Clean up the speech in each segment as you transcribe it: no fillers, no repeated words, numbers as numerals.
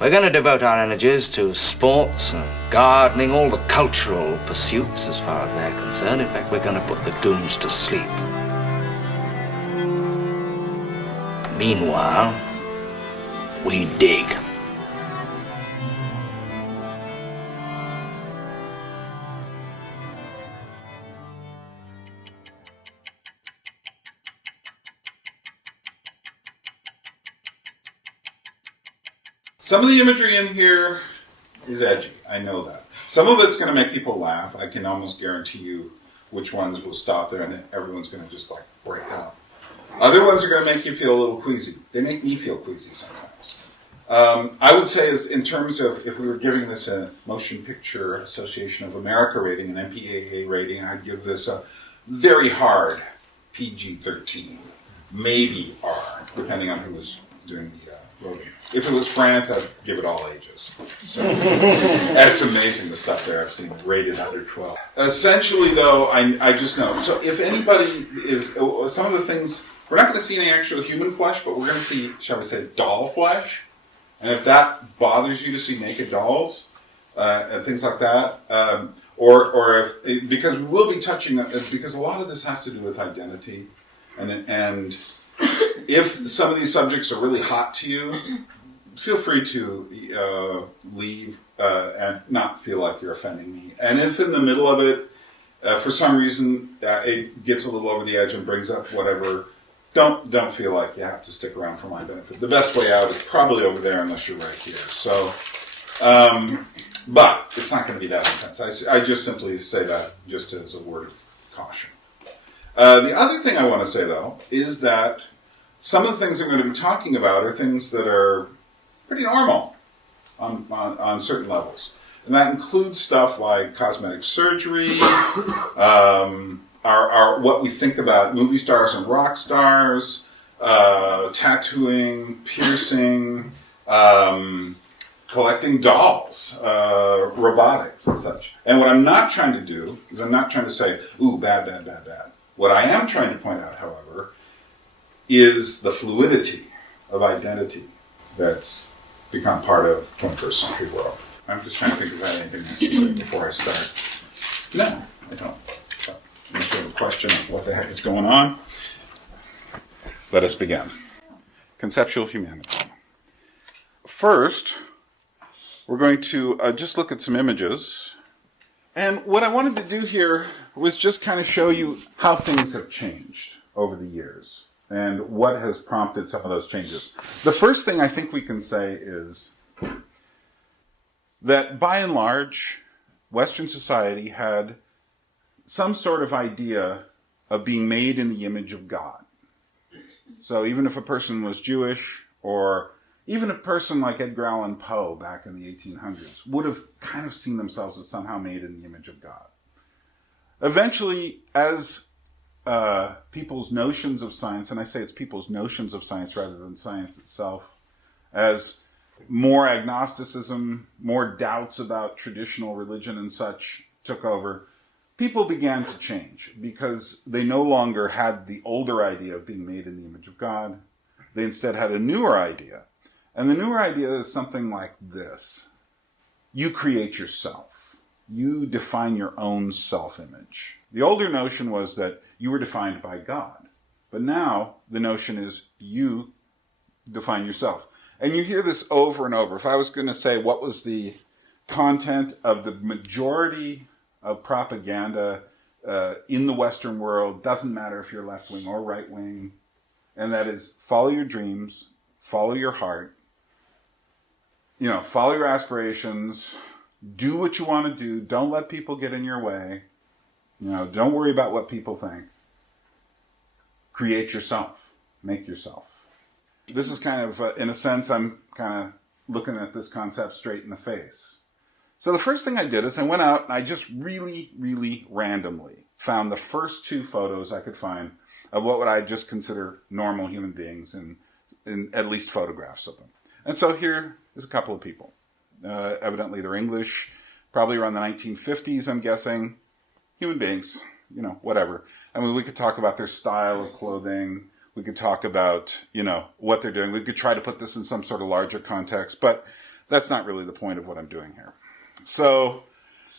We're going to devote our energies to sports and gardening, all the cultural pursuits as far as they're concerned. In fact, we're going to put the Doones to sleep. Meanwhile, we dig. Some of the imagery in here is edgy. I know that. Some of it's going to make people laugh. I can almost guarantee you which ones will stop there and then everyone's going to just like break up. Other ones are going to make you feel a little queasy. They make me feel queasy sometimes. I would say is in terms of if we were giving this a Motion Picture Association of America rating, an MPAA rating, I'd give this a very hard PG-13, maybe R, depending on who was doing the voting. If it was France, I'd give it all ages. So that's amazing, the stuff there I've seen rated under 12. Essentially, though, I just know. So if anybody is, some of the things, we're not going to see any actual human flesh, but we're going to see, shall we say, doll flesh. And if that bothers you to see naked dolls and things like that, or if, because we will be touching, because a lot of this has to do with identity, and if some of these subjects are really hot to you, feel free to leave and not feel like you're offending me. And if in the middle of it, for some reason, it gets a little over the edge and brings up whatever, don't feel like you have to stick around for my benefit. The best way out is probably over there unless you're right here. So, but it's not going to be that intense. I just simply say that just as a word of caution. The other thing I want to say, though, is that some of the things I'm going to be talking about are things that are pretty normal on certain levels. And that includes stuff like cosmetic surgery, our what we think about movie stars and rock stars, tattooing, piercing, collecting dolls, robotics and such. And what I'm not trying to do is I'm not trying to say, ooh, bad, bad, bad, bad. What I am trying to point out, however, is the fluidity of identity that's become part of 21st century world. I'm just trying to think if I have anything else to say before I start. No, I don't. So, unless you have a question of what the heck is going on, let us begin. Conceptual Humanity. First, we're going to just look at some images. And what I wanted to do here was just kind of show you how things have changed over the years and what has prompted some of those changes. The first thing I think we can say is that by and large, Western society had some sort of idea of being made in the image of God. So even if a person was Jewish, or even a person like Edgar Allan Poe back in the 1800s would have kind of seen themselves as somehow made in the image of God. Eventually, as people's notions of science, and I say it's people's notions of science rather than science itself, as more agnosticism, more doubts about traditional religion and such took over, people began to change because they no longer had the older idea of being made in the image of God. They instead had a newer idea. And the newer idea is something like this. You create yourself. You define your own self-image. The older notion was that you were defined by God. But now the notion is you define yourself. And you hear this over and over. If I was going to say what was the content of the majority of propaganda in the Western world, doesn't matter if you're left-wing or right-wing, and that is follow your dreams, follow your heart, follow your aspirations, do what you want to do, don't let people get in your way, don't worry about what people think. Create yourself, make yourself. This is kind of, in a sense, I'm kind of looking at this concept straight in the face. So the first thing I did is I went out and I just really, really randomly found the first two photos I could find of what would I just consider normal human beings, and at least photographs of them. And so here is a couple of people. Evidently they're English, probably around the 1950s, I'm guessing. Human beings, whatever. I mean, we could talk about their style of clothing. We could talk about, what they're doing. We could try to put this in some sort of larger context. But that's not really the point of what I'm doing here. So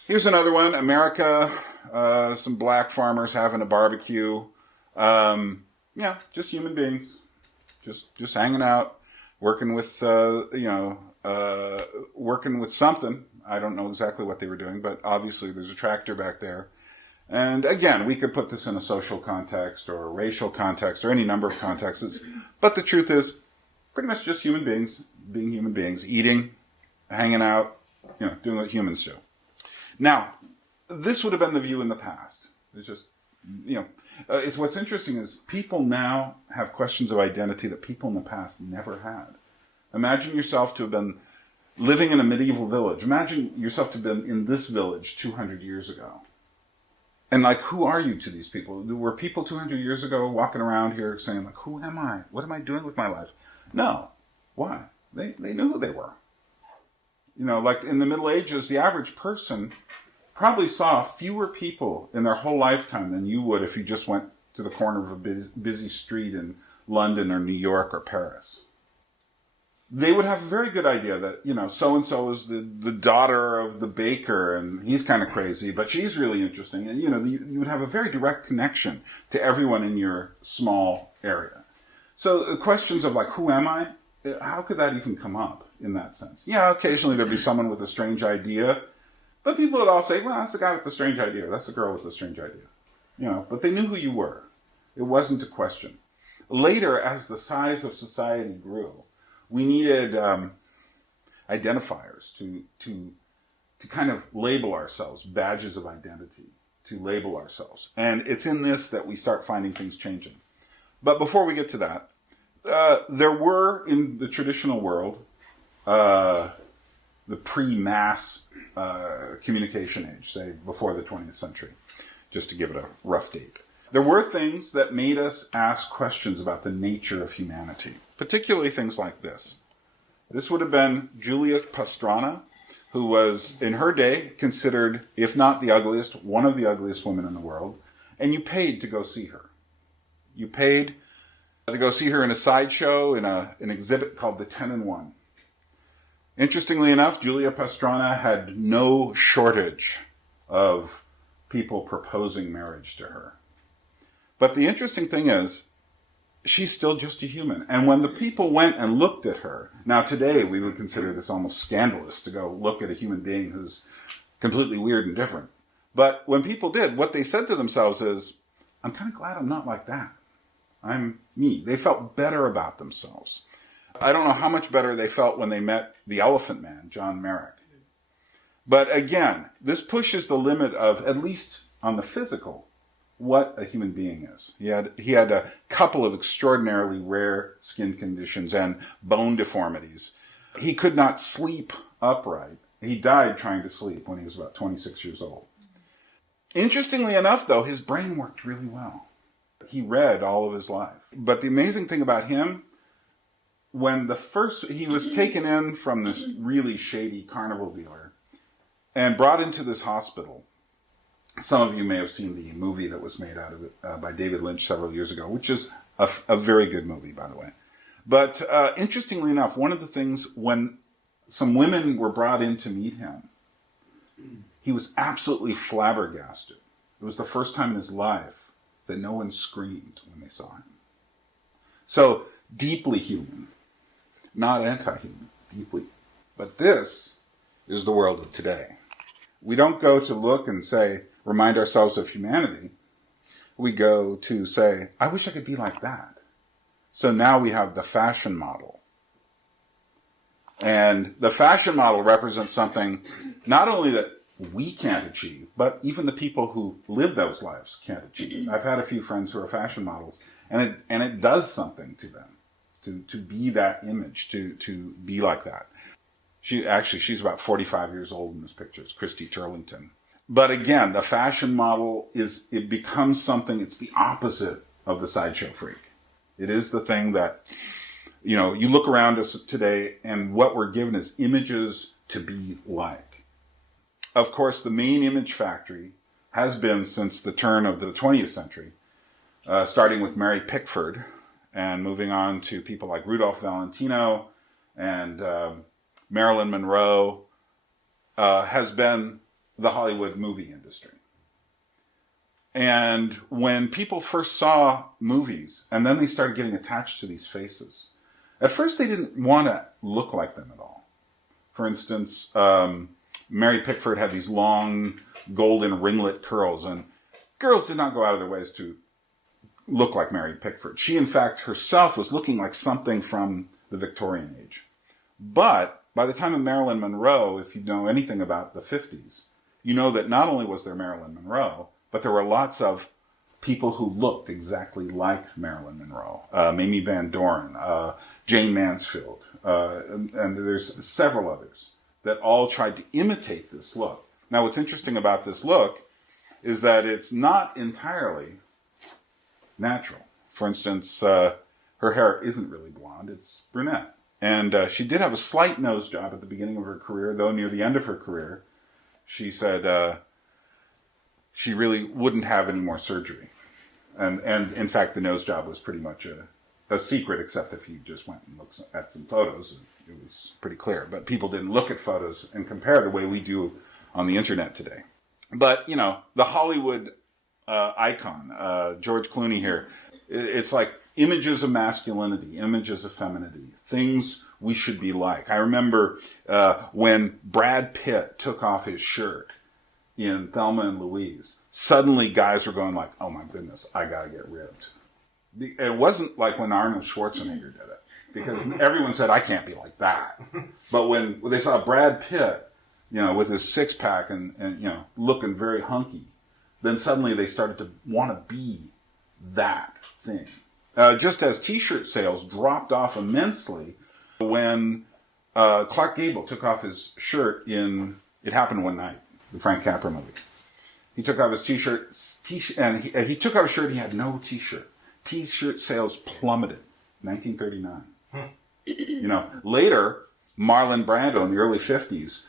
here's another one. America, some black farmers having a barbecue. Yeah, just human beings, just hanging out, working with, working with something. I don't know exactly what they were doing, but obviously there's a tractor back there. And again, we could put this in a social context or a racial context or any number of contexts. But the truth is, pretty much just human beings being human beings, eating, hanging out, doing what humans do. Now, this would have been the view in the past. It's just, it's what's interesting is people now have questions of identity that people in the past never had. Imagine yourself to have been living in a medieval village. Imagine yourself to have been in this village 200 years ago. And who are you to these people? Were people 200 years ago walking around here saying, who am I? What am I doing with my life? No. Why? They knew who they were. In the Middle Ages, the average person probably saw fewer people in their whole lifetime than you would if you just went to the corner of a busy street in London or New York or Paris. They would have a very good idea that, so-and-so is the daughter of the baker and he's kind of crazy, but she's really interesting. And, you would have a very direct connection to everyone in your small area. So the questions of who am I? How could that even come up in that sense? Yeah, occasionally there'd be someone with a strange idea, but people would all say, well, that's the guy with the strange idea. That's the girl with the strange idea. But they knew who you were. It wasn't a question. Later, as the size of society grew, we needed identifiers to kind of label ourselves, badges of identity, to label ourselves. And it's in this that we start finding things changing. But before we get to that, there were, in the traditional world, the pre-mass communication age, say before the 20th century, just to give it a rough date. There were things that made us ask questions about the nature of humanity, particularly things like this. This would have been Julia Pastrana, who was, in her day, considered, if not the ugliest, one of the ugliest women in the world, and you paid to go see her. You paid to go see her in a sideshow, in an exhibit called the 10 and 1. Interestingly enough, Julia Pastrana had no shortage of people proposing marriage to her. But the interesting thing is, she's still just a human. And when the people went and looked at her, now today we would consider this almost scandalous to go look at a human being who's completely weird and different. But when people did, what they said to themselves is, I'm kind of glad I'm not like that. I'm me. They felt better about themselves. I don't know how much better they felt when they met the Elephant Man, John Merrick. But again, this pushes the limit of, at least on the physical, what a human being is. He had a couple of extraordinarily rare skin conditions and bone deformities. He could not sleep upright. He died trying to sleep when he was about 26 years old. Interestingly enough, though, his brain worked really well. He read all of his life. But the amazing thing about him, when he was taken in from this really shady carnival dealer and brought into this hospital. Some of you may have seen the movie that was made out of it by David Lynch several years ago, which is a very good movie, by the way. But interestingly enough, one of the things, when some women were brought in to meet him, he was absolutely flabbergasted. It was the first time in his life that no one screamed when they saw him. So, deeply human. Not anti-human, deeply. But this is the world of today. We don't go to look and say, remind ourselves of humanity. We go to say, I wish I could be like that. So now we have the fashion model. And the fashion model represents something not only that we can't achieve, but even the people who live those lives can't achieve. I've had a few friends who are fashion models, and it does something to them, to be that image, to be like that. She's about 45 years old in this picture. It's Christy Turlington. But again, the fashion model it becomes something, it's the opposite of the sideshow freak. It is the thing that, you look around us today and what we're given is images to be like. Of course, the main image factory has been since the turn of the 20th century, starting with Mary Pickford and moving on to people like Rudolph Valentino and Marilyn Monroe, has been the Hollywood movie industry. And when people first saw movies, and then they started getting attached to these faces, at first they didn't want to look like them at all. For instance, Mary Pickford had these long golden ringlet curls, and girls did not go out of their ways to look like Mary Pickford. She, in fact, herself was looking like something from the Victorian age. But by the time of Marilyn Monroe, if you know anything about the 50s, you know that not only was there Marilyn Monroe, but there were lots of people who looked exactly like Marilyn Monroe. Mamie Van Doren, Jane Mansfield, and there's several others that all tried to imitate this look. Now, what's interesting about this look is that it's not entirely natural. For instance, her hair isn't really blonde, it's brunette. And she did have a slight nose job at the beginning of her career, though near the end of her career, she said she really wouldn't have any more surgery. And in fact, the nose job was pretty much a secret, except if you just went and looked at some photos, it was pretty clear. But people didn't look at photos and compare the way we do on the internet today. But, you know, the Hollywood icon, George Clooney here, it's like images of masculinity, images of femininity, things we should be like. I remember when Brad Pitt took off his shirt in Thelma and Louise, suddenly guys were going like, oh my goodness, I gotta get ribbed. It wasn't like when Arnold Schwarzenegger did it, because everyone said, I can't be like that. But when they saw Brad Pitt, you know, with his six-pack and you know, looking very hunky, then suddenly they started to want to be that thing. Just as T-shirt sales dropped off immensely when Clark Gable took off his shirt in It Happened One Night, the Frank Capra movie. He took off his T-shirt, and he took off his shirt and he had no T-shirt. T-shirt sales plummeted, 1939. You know, later, Marlon Brando in the early 50s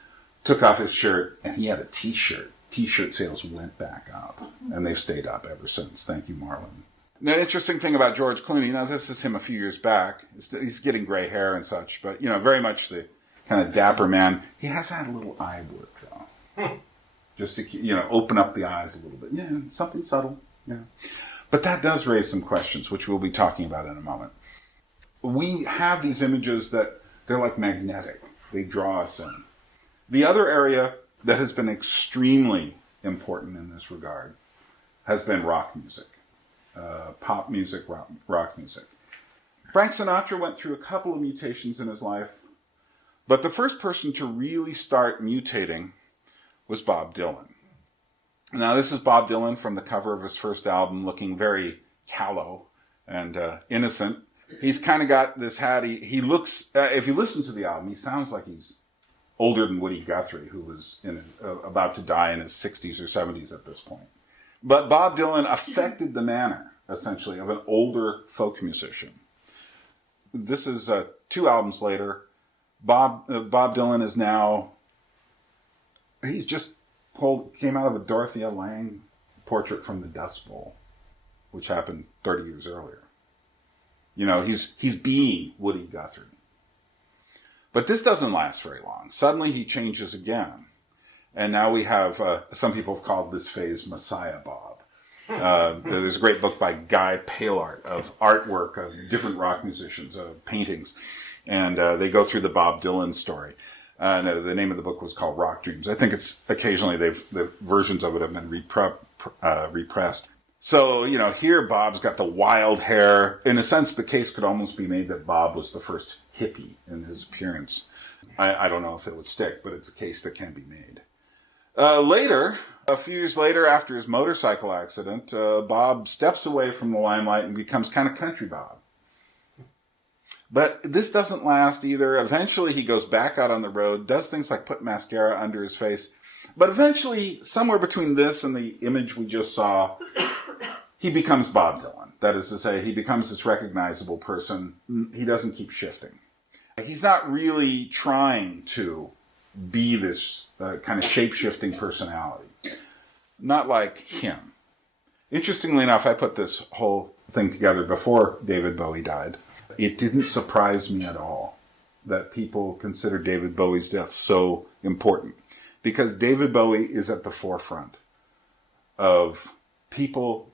took off his shirt and he had a T-shirt. T-shirt sales went back up, and they've stayed up ever since. Thank you, Marlon. The interesting thing about George Clooney, now this is him a few years back. He's getting gray hair and such, but, you know, very much the kind of dapper man. He has had a little eye work, though. Just to, you know, open up the eyes a little bit. Yeah, something subtle. Yeah. But that does raise some questions, which we'll be talking about in a moment. We have these images that they're like magnetic. They draw us in. The other area that has been extremely important in this regard has been rock music. Pop music, rock music. Frank Sinatra went through a couple of mutations in his life, but the first person to really start mutating was Bob Dylan. Now, this is Bob Dylan from the cover of his first album, looking very callow and innocent. He's kind of got this hat. He looks, if you listen to the album, he sounds like he's older than Woody Guthrie, who was about to die in his 60s or 70s at this point. But Bob Dylan affected the manner, essentially, of an older folk musician. This is 2 albums later. Bob Dylan is now, he's just came out of a Dorothea Lange portrait from the Dust Bowl, which happened 30 years earlier. You know, he's being Woody Guthrie. But this doesn't last very long. Suddenly he changes again. And now we have, some people have called this phase Messiah Bob. There's a great book by Guy Palart of artwork of different rock musicians, of paintings. And they go through the Bob Dylan story. The name of the book was called Rock Dreams. I think it's occasionally the versions of it have been repressed. So, you know, here Bob's got the wild hair. In a sense, the case could almost be made that Bob was the first hippie in his appearance. I don't know if it would stick, but it's a case that can be made. Later, a few years later, after his motorcycle accident, Bob steps away from the limelight and becomes kind of country Bob. But this doesn't last either. Eventually, he goes back out on the road, does things like put mascara under his face. But eventually, somewhere between this and the image we just saw, he becomes Bob Dylan. That is to say, he becomes this recognizable person. He doesn't keep shifting. He's not really trying to be this kind of shape-shifting personality. Not like him. Interestingly enough, I put this whole thing together before David Bowie died. It didn't surprise me at all that people consider David Bowie's death so important. Because David Bowie is at the forefront of people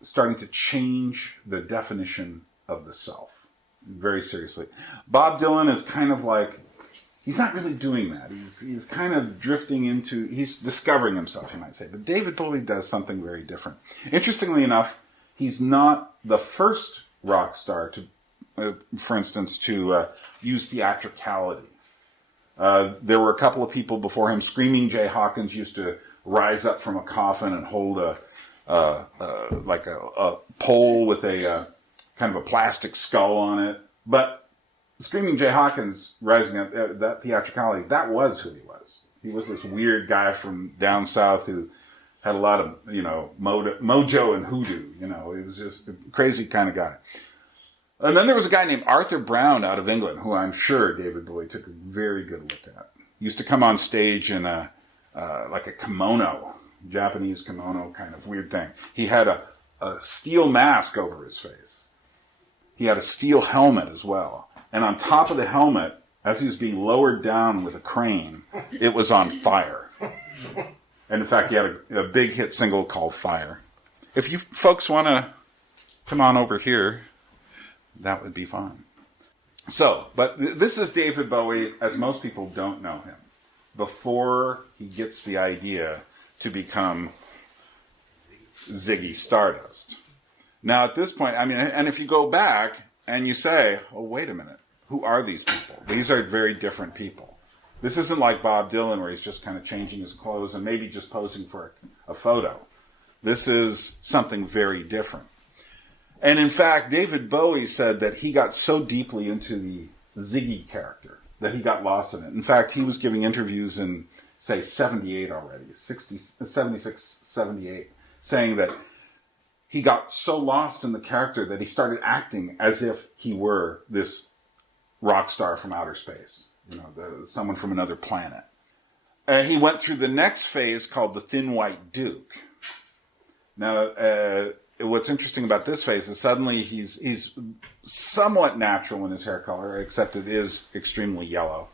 starting to change the definition of the self. Very seriously. Bob Dylan is kind of like, he's not really doing that. He's kind of drifting into, he's discovering himself, you might say. But David Bowie does something very different. Interestingly enough, he's not the first rock star to, for instance, to use theatricality. There were a couple of people before him. Screaming Jay Hawkins used to rise up from a coffin and hold a pole with a kind of a plastic skull on it. But Screaming Jay Hawkins rising up, that theatricality, that was who he was. He was this weird guy from down south who had a lot of, mojo and hoodoo. He was just a crazy kind of guy. And then there was a guy named Arthur Brown out of England, who I'm sure David Bowie took a very good look at. He used to come on stage in like a kimono, Japanese kimono kind of weird thing. He had a steel mask over his face. He had a steel helmet as well. And on top of the helmet, as he was being lowered down with a crane, it was on fire. And in fact, he had a big hit single called Fire. If you folks want to come on over here, that would be fun. So, but this is David Bowie, as most people don't know him, before he gets the idea to become Ziggy Stardust. Now, at this point, and if you go back and you say, oh, wait a minute, who are these people? These are very different people. This isn't like Bob Dylan, where he's just kind of changing his clothes and maybe just posing for a photo. This is something very different. And in fact, David Bowie said that he got so deeply into the Ziggy character that he got lost in it. In fact, he was giving interviews in, say, 78 already, 76, 78, saying that he got so lost in the character that he started acting as if he were this rock star from outer space, someone from another planet. He went through the next phase called the Thin White Duke. Now, what's interesting about this phase is suddenly he's somewhat natural in his hair color, except it is extremely yellow.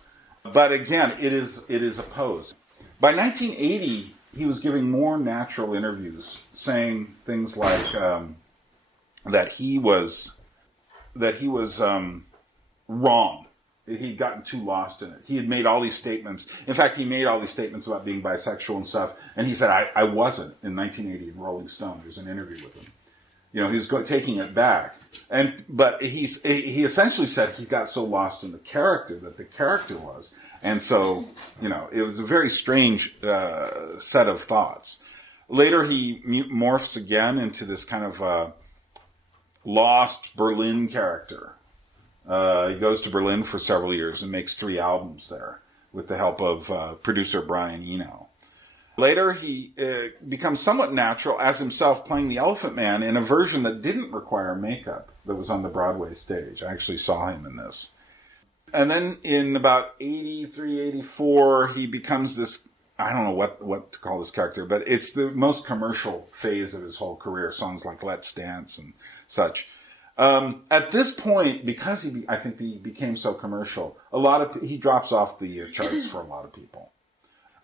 But again, it is a pose. By 1980, he was giving more natural interviews, saying things like that he was wrong. He'd gotten too lost in it. He had made all these statements. In fact, he made all these statements about being bisexual and stuff. And he said, I wasn't, in 1980 in Rolling Stone. There was an interview with him. He was taking it back. But he essentially said he got so lost in the character that the character was. And so, it was a very strange set of thoughts. Later, he morphs again into this kind of lost Berlin character. He goes to Berlin for several years and makes 3 albums there with the help of producer Brian Eno. Later, he becomes somewhat natural as himself, playing the Elephant Man in a version that didn't require makeup that was on the Broadway stage. I actually saw him in this. And then in about 83, 84, he becomes this, I don't know what to call this character, but it's the most commercial phase of his whole career. Songs like Let's Dance and such. At this point, because I think he became so commercial, he drops off the charts for a lot of people.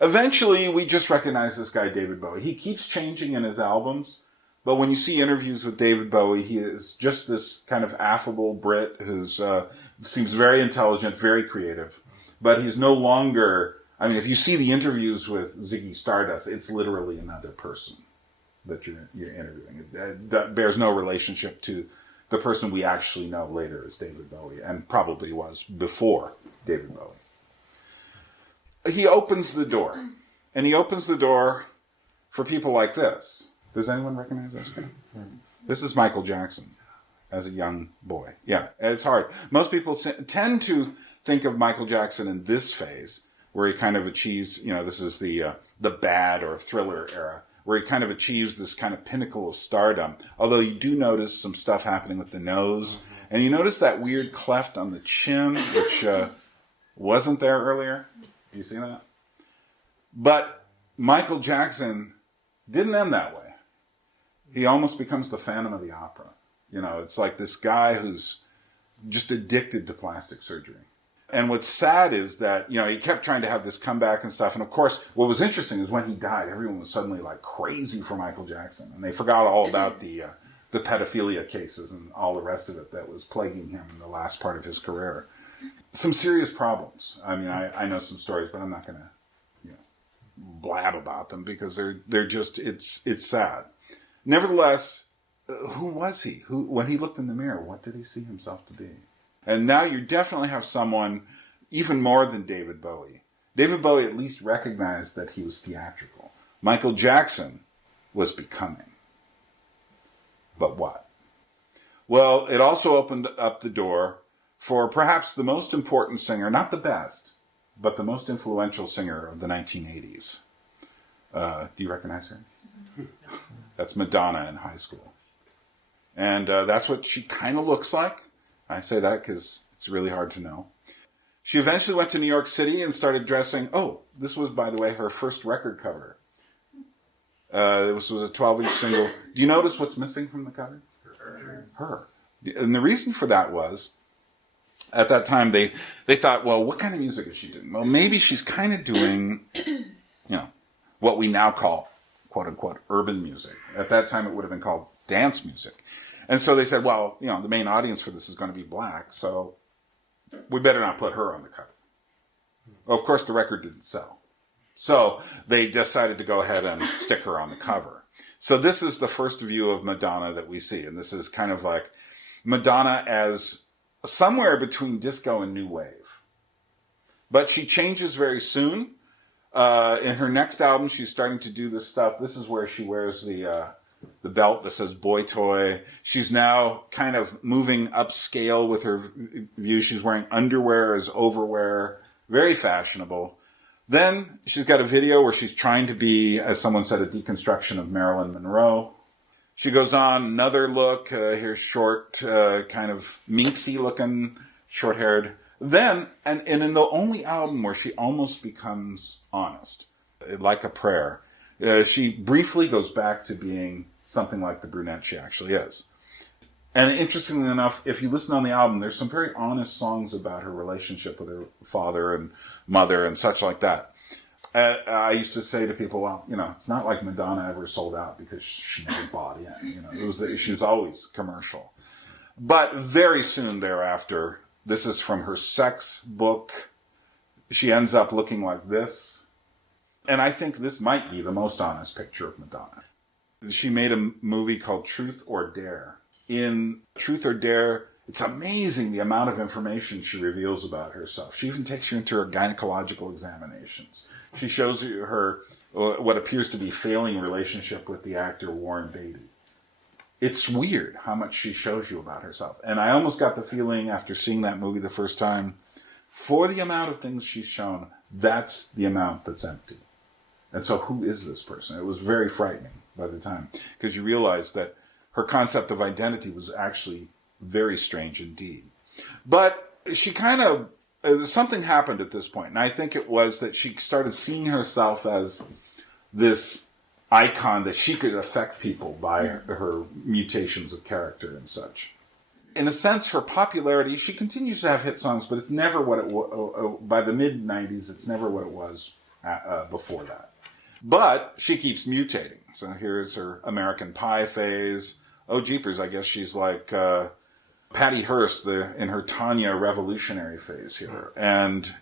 Eventually, we just recognize this guy, David Bowie. He keeps changing in his albums, but when you see interviews with David Bowie, he is just this kind of affable Brit who seems very intelligent, very creative, but he's no longer, if you see the interviews with Ziggy Stardust, it's literally another person that you're interviewing. That bears no relationship to the person we actually know later as David Bowie, and probably was before David Bowie. He opens the door, and he opens the door for people like this. Does anyone recognize this guy? This is Michael Jackson as a young boy. Yeah, it's hard. Most people tend to think of Michael Jackson in this phase, where he kind of achieves, this is the bad or thriller era, where he kind of achieves this kind of pinnacle of stardom. Although you do notice some stuff happening with the nose. And you notice that weird cleft on the chin, which wasn't there earlier. Do you see that? But Michael Jackson didn't end that way. He almost becomes the Phantom of the Opera. It's like this guy who's just addicted to plastic surgery. And what's sad is that, he kept trying to have this comeback and stuff. And of course, what was interesting is when he died, everyone was suddenly like crazy for Michael Jackson. And they forgot all about the pedophilia cases and all the rest of it that was plaguing him in the last part of his career. Some serious problems. I mean, I know some stories, but I'm not going to, blab about them because they're just, it's sad. Nevertheless, who was he? When he looked in the mirror, what did he see himself to be? And now you definitely have someone even more than David Bowie. David Bowie at least recognized that he was theatrical. Michael Jackson was becoming. But what? Well, it also opened up the door for perhaps the most important singer, not the best, but the most influential singer of the 1980s. Do you recognize her? That's Madonna in high school. And that's what she kind of looks like. I say that because it's really hard to know. She eventually went to New York City and started dressing. Oh, this was, by the way, her first record cover. This was a 12-inch single. Do you notice what's missing from the cover? Her. And the reason for that was, at that time, they thought, well, what kind of music is she doing? Well, maybe she's kind of doing, what we now call, quote-unquote, urban music. At that time, it would have been called dance music. And so they said, well, the main audience for this is going to be black, so we better not put her on the cover. Well, of course, the record didn't sell. So they decided to go ahead and stick her on the cover. So this is the first view of Madonna that we see. And this is kind of like Madonna as somewhere between disco and new wave. But she changes very soon. In her next album, she's starting to do this stuff. This is where she wears the belt that says boy toy. She's now kind of moving upscale with her view. She's wearing underwear as overwear. Very fashionable. Then she's got a video where she's trying to be, as someone said, a deconstruction of Marilyn Monroe. She goes on another look. Here's short, kind of minxy looking, short-haired. Then, and in the only album where she almost becomes honest, like a prayer, she briefly goes back to being something like the brunette she actually is. And interestingly enough, if you listen on the album, there's some very honest songs about her relationship with her father and mother and such like that. I used to say to people, well, it's not like Madonna ever sold out because she never bought in. She was always commercial. But very soon thereafter, this is from her sex book. She ends up looking like this. And I think this might be the most honest picture of Madonna. She made a movie called Truth or Dare. In Truth or Dare, it's amazing the amount of information she reveals about herself. She even takes you into her gynecological examinations. She shows you her what appears to be failing relationship with the actor Warren Beatty. It's weird how much she shows you about herself. And I almost got the feeling after seeing that movie the first time, for the amount of things she's shown, that's the amount that's empty. And so who is this person? It was very frightening by the time, because you realize that her concept of identity was actually very strange indeed. But she kind of, something happened at this point, and I think it was that she started seeing herself as this icon that she could affect people by her mutations of character and such. In a sense, her popularity, she continues to have hit songs, but it's never what it was, by the mid-90s, it's never what it was before that. But she keeps mutating. So here's her American Pie phase. Oh, jeepers, I guess she's like Patty Hearst in her Tanya revolutionary phase here. And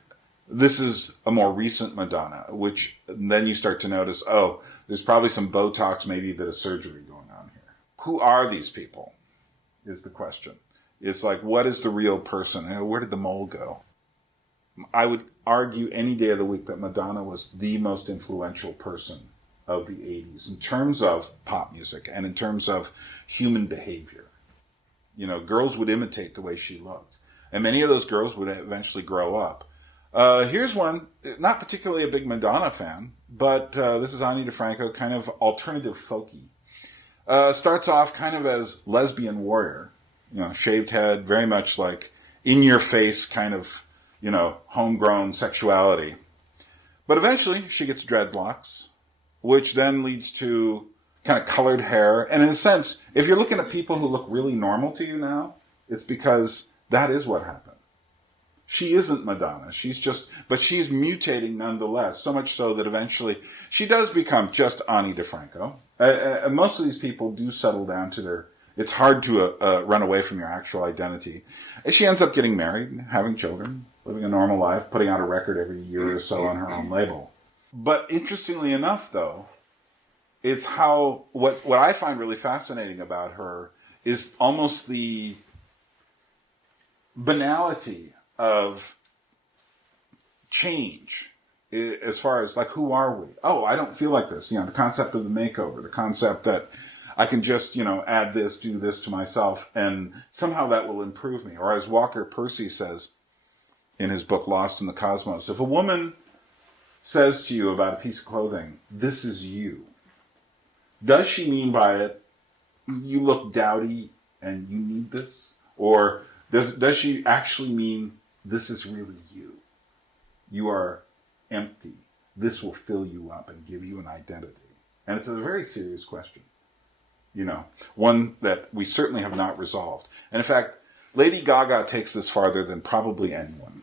this is a more recent Madonna, which then you start to notice, oh, there's probably some Botox, maybe a bit of surgery going on here. Who are these people is the question. It's like, what is the real person? And where did the mole go? I would argue any day of the week that Madonna was the most influential person of the 80s in terms of pop music and in terms of human behavior. Girls would imitate the way she looked. And many of those girls would eventually grow up. Here's one, not particularly a big Madonna fan, but this is Ani DiFranco, kind of alternative folky. Starts off kind of as lesbian warrior, shaved head, very much like in-your-face kind of, homegrown sexuality. But eventually she gets dreadlocks, which then leads to kind of colored hair. And in a sense, if you're looking at people who look really normal to you now, it's because that is what happened. She isn't Madonna. But she's mutating nonetheless, so much so that eventually she does become just Ani DiFranco. Most of these people do settle down to it's hard to run away from your actual identity. And she ends up getting married, having children, living a normal life, putting out a record every year or so on her own label. But interestingly enough, though, it's how, what I find really fascinating about her is almost the banality of change as far as, like, who are we? Oh, I don't feel like this. The concept of the makeover, the concept that I can just, add this, do this to myself, and somehow that will improve me. Or as Walker Percy says in his book, Lost in the Cosmos, if a woman says to you about a piece of clothing, this is you, does she mean by it, you look dowdy and you need this? Or does she actually mean, this is really you? You are empty. This will fill you up and give you an identity. And it's a very serious question. One that we certainly have not resolved. And in fact, Lady Gaga takes this farther than probably anyone.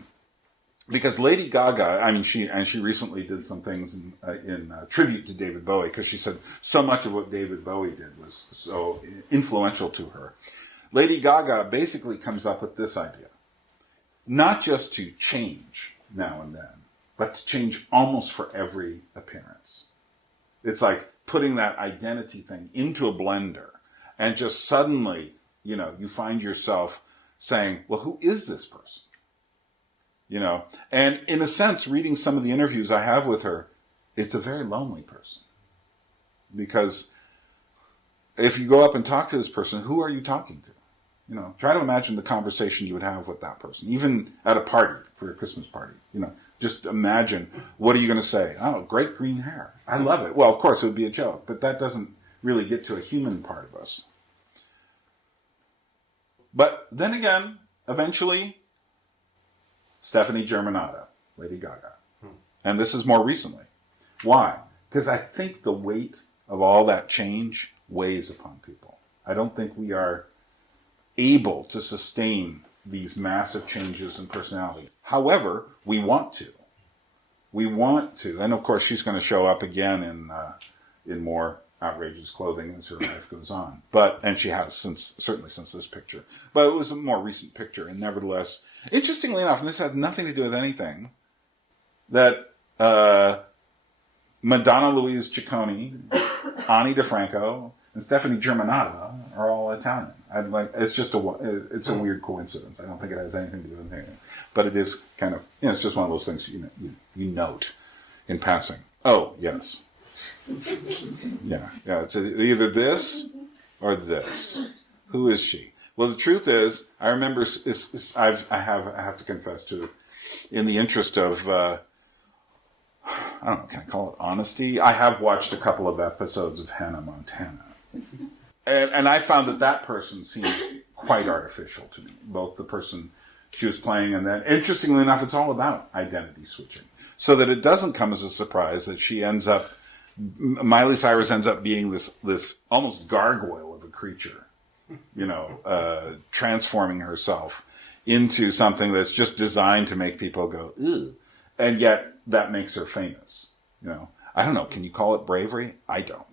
Because Lady Gaga, she recently did some things in tribute to David Bowie, because she said so much of what David Bowie did was so influential to her. Lady Gaga basically comes up with this idea. Not just to change now and then, but to change almost for every appearance. It's like putting that identity thing into a blender, and just suddenly, you find yourself saying, well, who is this person? And in a sense, reading some of the interviews I have with her, it's a very lonely person. Because if you go up and talk to this person, who are you talking to? Try to imagine the conversation you would have with that person, even at a party, for a Christmas party. Just imagine, what are you going to say? Oh, great green hair. I love it. Well, of course, it would be a joke, but that doesn't really get to a human part of us. But then again, eventually, Stephanie Germanotta, Lady Gaga. And this is more recently. Why? Because I think the weight of all that change weighs upon people. I don't think we are able to sustain these massive changes in personality. However, we want to. And of course, she's going to show up again in more outrageous clothing as her life goes on. And she has certainly since this picture. But it was a more recent picture, and nevertheless, interestingly enough, and this has nothing to do with anything, that Madonna Louise Ciccone, Ani DiFranco, and Stephanie Germanotta are all Italian. It's a weird coincidence. I don't think it has anything to do with anything. But it is kind of, it's just one of those things you note in passing. Oh, yes. Yeah, it's either this or this. Who is she? Well, the truth is, I remember, I have to confess to, in the interest of, I don't know, can I call it honesty? I have watched a couple of episodes of Hannah Montana. And I found that person seemed quite artificial to me. Both the person she was playing, and then, interestingly enough, it's all about identity switching. So that it doesn't come as a surprise that Miley Cyrus ends up being this almost gargoyle of a creature, transforming herself into something that's just designed to make people go, ew. And yet that makes her famous. I don't know. Can you call it bravery? I don't.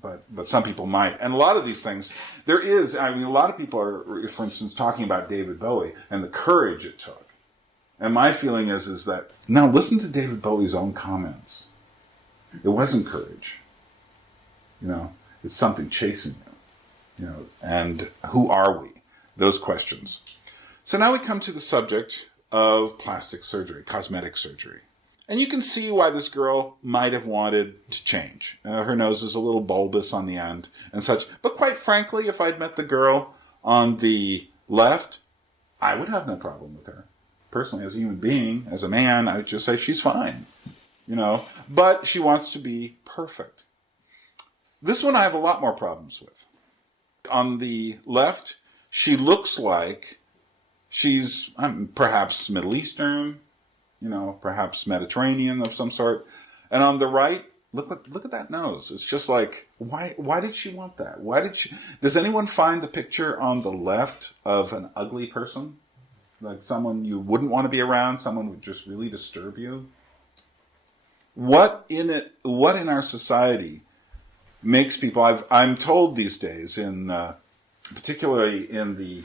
But some people might. And a lot of these things, a lot of people are, for instance, talking about David Bowie and the courage it took. And my feeling is that, now listen to David Bowie's own comments. It wasn't courage. It's something chasing you. And who are we? Those questions. So now we come to the subject of plastic surgery, cosmetic surgery. And you can see why this girl might have wanted to change. Her nose is a little bulbous on the end and such. But quite frankly, if I'd met the girl on the left, I would have no problem with her. Personally, as a human being, as a man, I would just say she's fine. But she wants to be perfect. This one I have a lot more problems with. On the left, she looks like she's perhaps Middle Eastern, perhaps Mediterranean of some sort. And on the right, look at that nose. It's just like, why did she want that? Does anyone find the picture on the left of an ugly person? like someone you wouldn't want to be around, someone who would just really disturb you. What in our society makes people? I'm told these days, particularly in the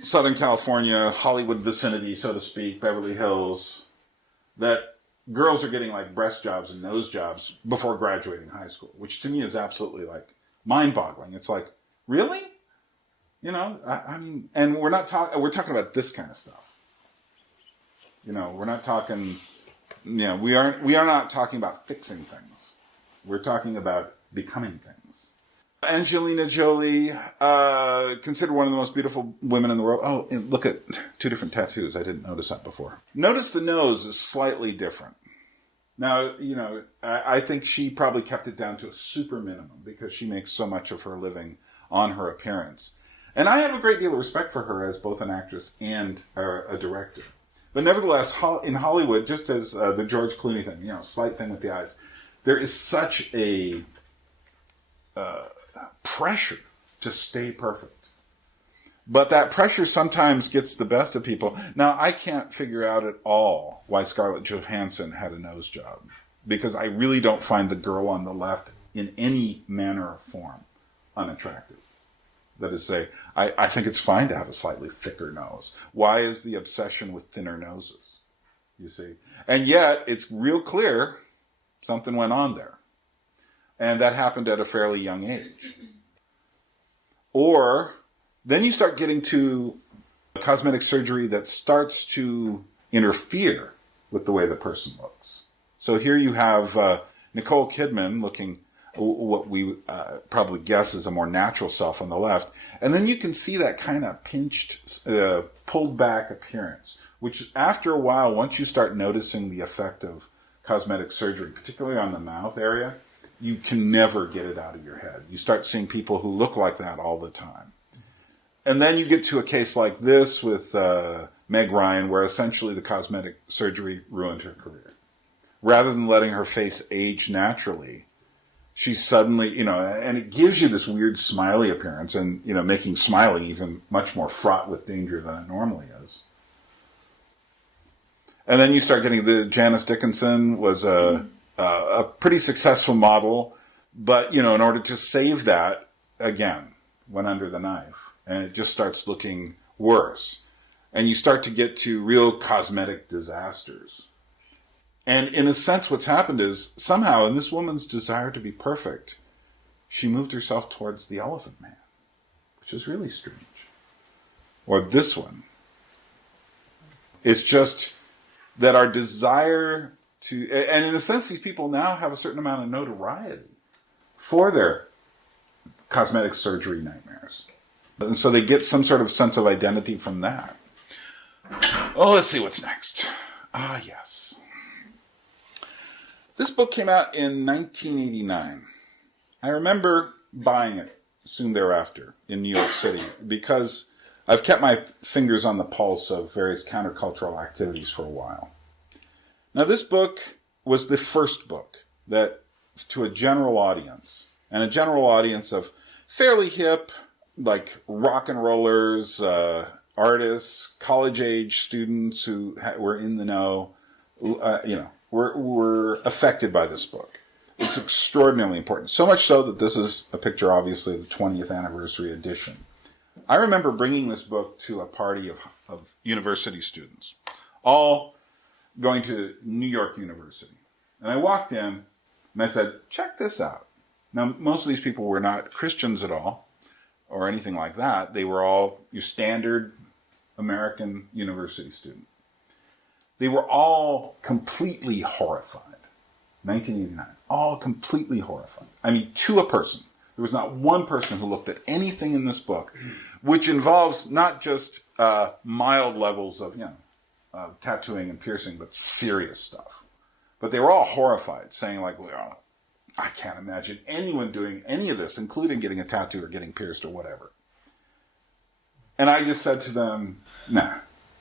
Southern California, Hollywood vicinity, so to speak, Beverly Hills, that girls are getting like breast jobs and nose jobs before graduating high school, which to me is absolutely like mind-boggling. It's like, really? You know, I mean, and we're talking about this kind of stuff. You know, we're not talking, you know, we are not talking about fixing things. We're talking about becoming things. Angelina Jolie, considered one of the most beautiful women in the world. Oh, and look at 2 different tattoos. I didn't notice that before. Notice the nose is slightly different. Now, you know, I think she probably kept it down to a super minimum because she makes so much of her living on her appearance. And I have a great deal of respect for her as both an actress and a director. But nevertheless, in Hollywood, just as the George Clooney thing, you know, slight thing with the eyes, there is such a pressure to stay perfect. But that pressure sometimes gets the best of people. Now, I can't figure out at all why Scarlett Johansson had a nose job, because I really don't find the girl on the left in any manner or form unattractive. That is to say, I think it's fine to have a slightly thicker nose. Why is the obsession with thinner noses? You see? And yet, it's real clear something went on there. And that happened at a fairly young age. Or, then you start getting to cosmetic surgery that starts to interfere with the way the person looks. So here you have Nicole Kidman looking what we probably guess is a more natural self on the left. And then you can see that kind of pinched, pulled back appearance, which after a while, once you start noticing the effect of cosmetic surgery, particularly on the mouth area, you can never get it out of your head. You start seeing people who look like that all the time. And then you get to a case like this with Meg Ryan, where essentially the cosmetic surgery ruined her career. Rather than letting her face age naturally, she suddenly, you know, and it gives you this weird smiley appearance and, you know, making smiling even much more fraught with danger than it normally is. And then you start getting Janice Dickinson was a pretty successful model, but, you know, in order to save that, again, went under the knife. And it just starts looking worse. And you start to get to real cosmetic disasters. And in a sense, what's happened is somehow in this woman's desire to be perfect, she moved herself towards the Elephant Man, which is really strange. Or this one. It's just that our desire to, and in a sense, these people now have a certain amount of notoriety for their cosmetic surgery nightmares. And so they get some sort of sense of identity from that. Oh, let's see what's next. Ah, yes. This book came out in 1989. I remember buying it soon thereafter in New York City because I've kept my fingers on the pulse of various countercultural activities for a while. Now, this book was the first book that, to a general audience, and a general audience of fairly hip, like rock and rollers, artists, college-age students who were in the know, were affected by this book. It's extraordinarily important. So much so that this is a picture, obviously, of the 20th anniversary edition. I remember bringing this book to a party of university students, all going to New York University. And I walked in and I said, check this out. Now, most of these people were not Christians at all or anything like that. They were all your standard American university student. They were all completely horrified. 1989. All completely horrified. I mean, to a person. There was not one person who looked at anything in this book, which involves not just mild levels of, tattooing and piercing, but serious stuff. But they were all horrified, saying like, well, I can't imagine anyone doing any of this, including getting a tattoo or getting pierced or whatever. And I just said to them, nah,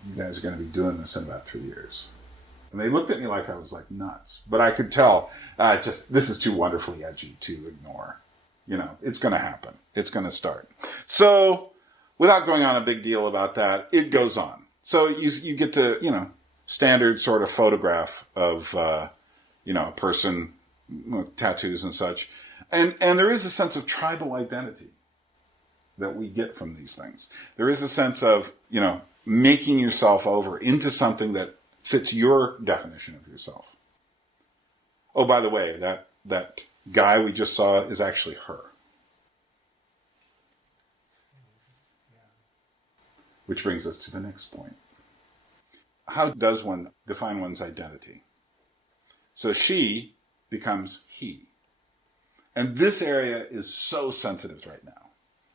you guys are going to be doing this in about 3 years. And they looked at me like I was like nuts. But I could tell, this is too wonderfully edgy to ignore. It's going to happen. It's going to start. So, without going on a big deal about that, it goes on. So you get the, standard sort of photograph of, a person with tattoos and such. And there is a sense of tribal identity that we get from these things. There is a sense of, making yourself over into something that fits your definition of yourself. Oh, by the way, that guy we just saw is actually her. Which brings us to the next point. How does one define one's identity? So she becomes he. And this area is so sensitive right now.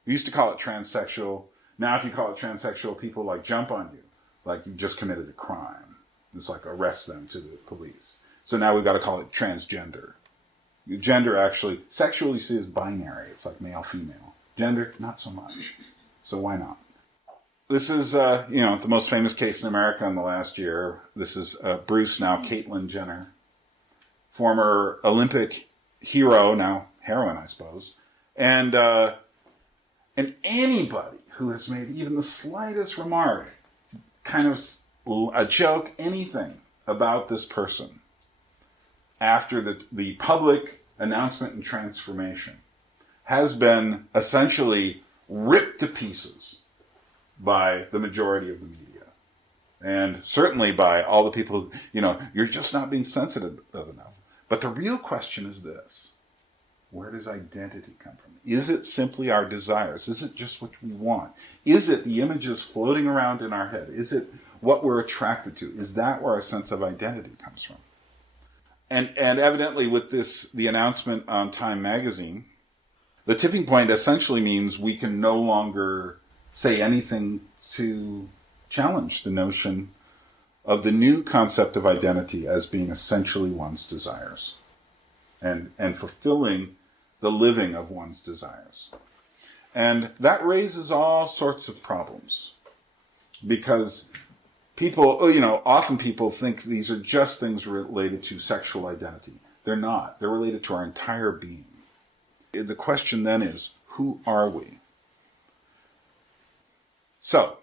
We used to call it transsexual. Now if you call it transsexual, people like jump on you. Like you just committed a crime. It's like arrest them to the police. So now we've got to call it transgender. Gender actually, sexual you see is binary. It's like male, female. Gender, not so much. So why not? This is, the most famous case in America in the last year. This is Bruce, now Caitlyn Jenner. Former Olympic hero, now heroine, I suppose. And anybody who has made even the slightest remark, kind of a joke, anything about this person, after the public announcement and transformation, has been essentially ripped to pieces by the majority of the media. And certainly by all the people, you're just not being sensitive enough. But the real question is this: where does identity come from? Is it simply our desires? Is it just what we want? Is it the images floating around in our head? Is it what we're attracted to? Is that where our sense of identity comes from? And evidently with the announcement on Time magazine, the tipping point essentially means we can no longer say anything to challenge the notion of the new concept of identity as being essentially one's desires and fulfilling the living of one's desires. And that raises all sorts of problems because people, often people think these are just things related to sexual identity. They're not. They're related to our entire being. The question then is, who are we? So,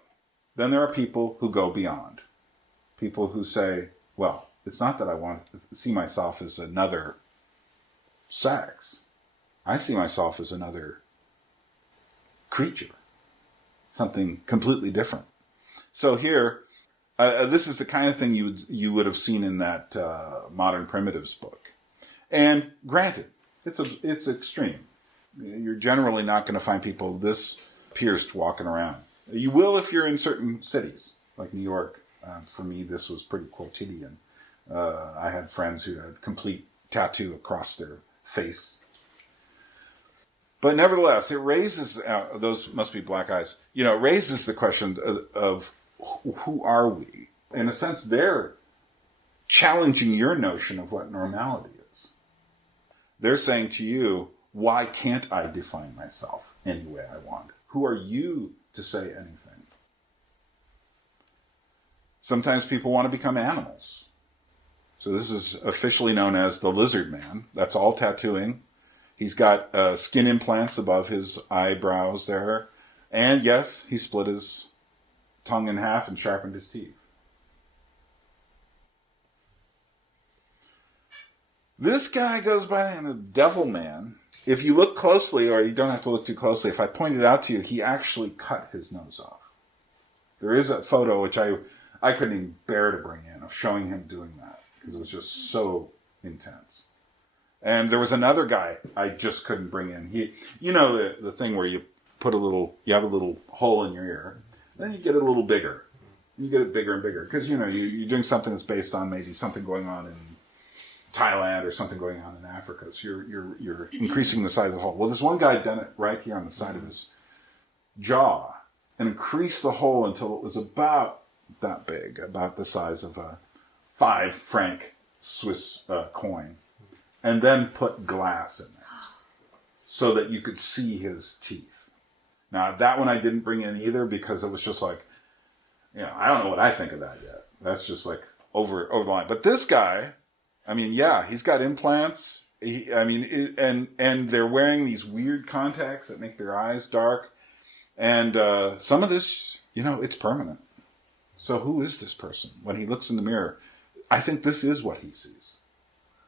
then there are people who go beyond. People who say, well, it's not that I want to see myself as another sex. I see myself as another creature. Something completely different. So here, this is the kind of thing you would have seen in that Modern Primitives book. And granted, it's extreme. You're generally not going to find people this pierced walking around. You will if you're in certain cities, like New York. For me, this was pretty quotidian. I had friends who had complete tattoo across their face. But nevertheless, it raises, those must be black eyes, it raises the question of who are we? In a sense, they're challenging your notion of what normality is. They're saying to you, why can't I define myself any way I want? Who are you to say anything? Sometimes people want to become animals. So this is officially known as the lizard man. That's all tattooing. He's got skin implants above his eyebrows there. And yes, he split his tongue in half and sharpened his teeth. This guy goes by the name of Devil Man. If you look closely, or you don't have to look too closely, if I point it out to you, he actually cut his nose off. There is a photo which I couldn't even bear to bring in of showing him doing that because it was just so intense. And there was another guy I just couldn't bring in. The thing where you have a little hole in your ear, then you get it a little bigger. You get it bigger and bigger because you're doing something that's based on maybe something going on in Thailand or something going on in Africa. So you're increasing the size of the hole. Well, this one guy had done it right here on the side of his jaw and increased the hole until it was about that big, about the size of a 5 franc Swiss coin, and then put glass in there so that you could see his teeth. Now, that one I didn't bring in either because it was just like, I don't know what I think of that yet. That's just like over the line. But this guy, he's got implants. And they're wearing these weird contacts that make their eyes dark. And some of this, it's permanent. So who is this person? When he looks in the mirror, I think this is what he sees.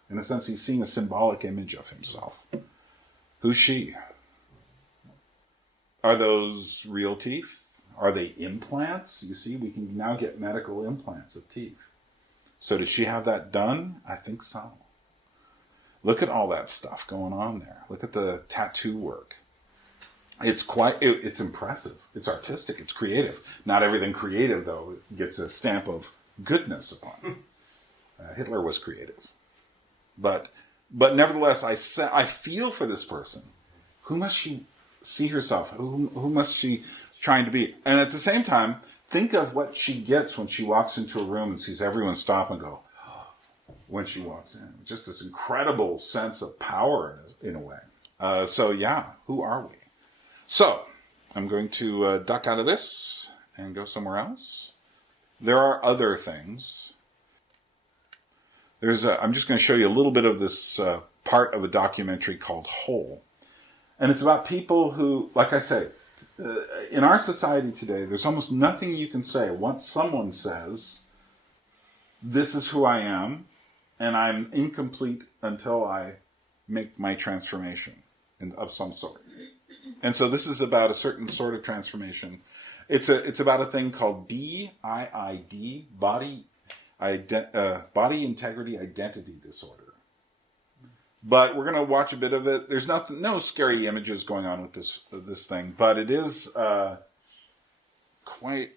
In a sense, he's seeing a symbolic image of himself. Who's she? Are those real teeth? Are they implants? You see, we can now get medical implants of teeth. So does she have that done? I think so. Look at all that stuff going on there. Look at the tattoo work. It's impressive. It's artistic. It's creative. Not everything creative, though, gets a stamp of goodness upon it. Hitler was creative. But nevertheless, I feel for this person. Who must she see herself? Who must she trying to be? And at the same time, think of what she gets when she walks into a room and sees everyone stop and go, when she walks in. Just this incredible sense of power in a way. So yeah, who are we? So, I'm going to duck out of this and go somewhere else. There are other things. I'm just going to show you a little bit of this part of a documentary called Whole. And it's about people who, like I said, in our society today, there's almost nothing you can say. Once someone says, this is who I am, and I'm incomplete until I make my transformation of some sort. And so this is about a certain sort of transformation. It's about a thing called BIID, Body Integrity Identity Disorder. But we're going to watch a bit of it. There's no scary images going on with this thing, but it is quite.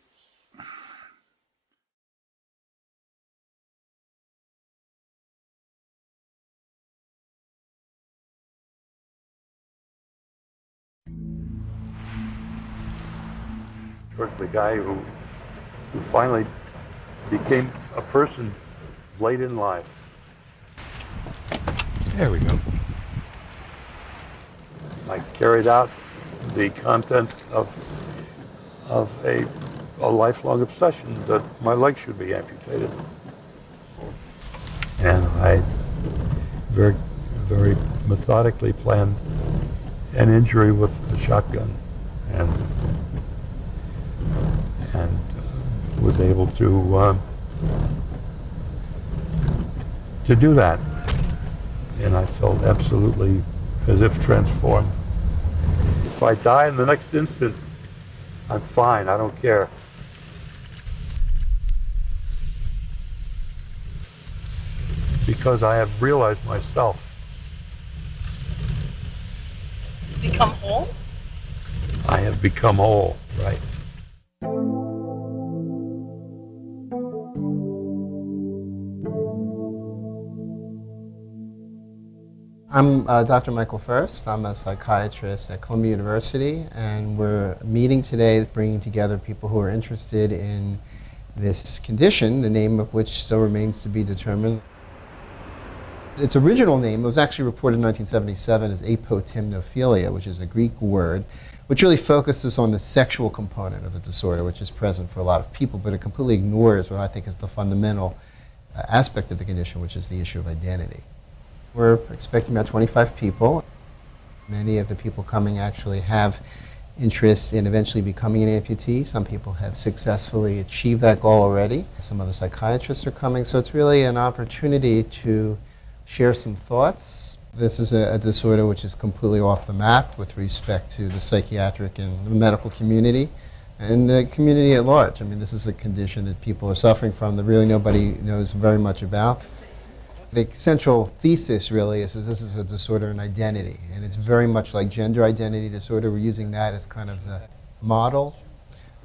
The guy who finally became a person late in life. There we go. I carried out the content of a lifelong obsession that my leg should be amputated. And I very, very methodically planned an injury with a shotgun and was able to do that. And I felt absolutely as if transformed. If I die in the next instant, I'm fine, I don't care. Because I have realized myself. Become whole? I have become whole, right. I'm Dr. Michael First. I'm a psychiatrist at Columbia University, and we're meeting today bringing together people who are interested in this condition, the name of which still remains to be determined. Its original name was actually reported in 1977 as apotemnophilia, which is a Greek word, which really focuses on the sexual component of the disorder, which is present for a lot of people, but it completely ignores what I think is the fundamental aspect of the condition, which is the issue of identity. We're expecting about 25 people. Many of the people coming actually have interest in eventually becoming an amputee. Some people have successfully achieved that goal already. Some other psychiatrists are coming, so it's really an opportunity to share some thoughts. This is a disorder which is completely off the map with respect to the psychiatric and the medical community and the community at large. I mean, this is a condition that people are suffering from that really nobody knows very much about. The central thesis really is this is a disorder in identity, and it's very much like gender identity disorder. We're using that as kind of the model.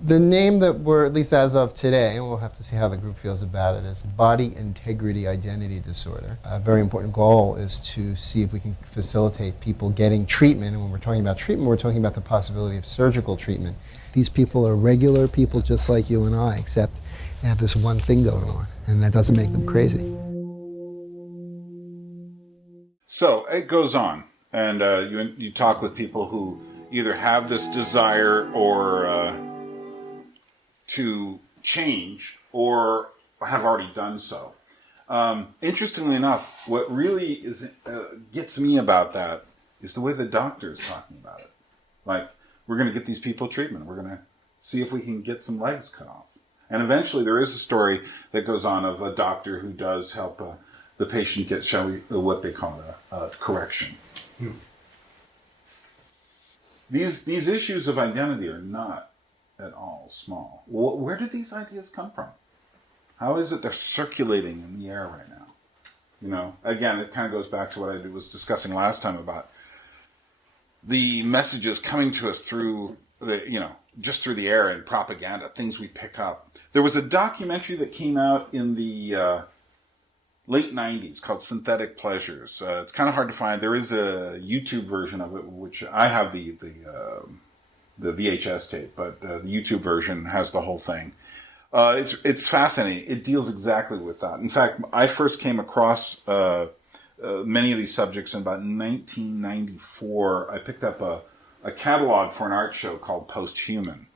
The name that we're, at least as of today, and we'll have to see how the group feels about it, is Body Integrity Identity Disorder. A very important goal is to see if we can facilitate people getting treatment, and when we're talking about treatment, we're talking about the possibility of surgical treatment. These people are regular people just like you and I, except they have this one thing going on, and that doesn't make them crazy. So it goes on, and you talk with people who either have this desire or to change or have already done so. Interestingly enough, what really is gets me about that is the way the doctor is talking about it. Like, we're going to get these people treatment. We're going to see if we can get some legs cut off. And eventually there is a story that goes on of a doctor who does help the patient get, what they call a correction. These issues of identity are not at all small. Where did these ideas come from? How is it they're circulating in the air right now? You know, again, it kind of goes back to what I was discussing last time about the messages coming to us through just through the air and propaganda, things we pick up. There was a documentary that came out in the late 90s called Synthetic Pleasures. It's kind of hard to find. There is a YouTube version of it, which I have the VHS tape, but the YouTube version has the whole thing. It's fascinating. It deals exactly with that. In fact, I first came across many of these subjects in about 1994. I picked up a catalog for an art show called Post-Human.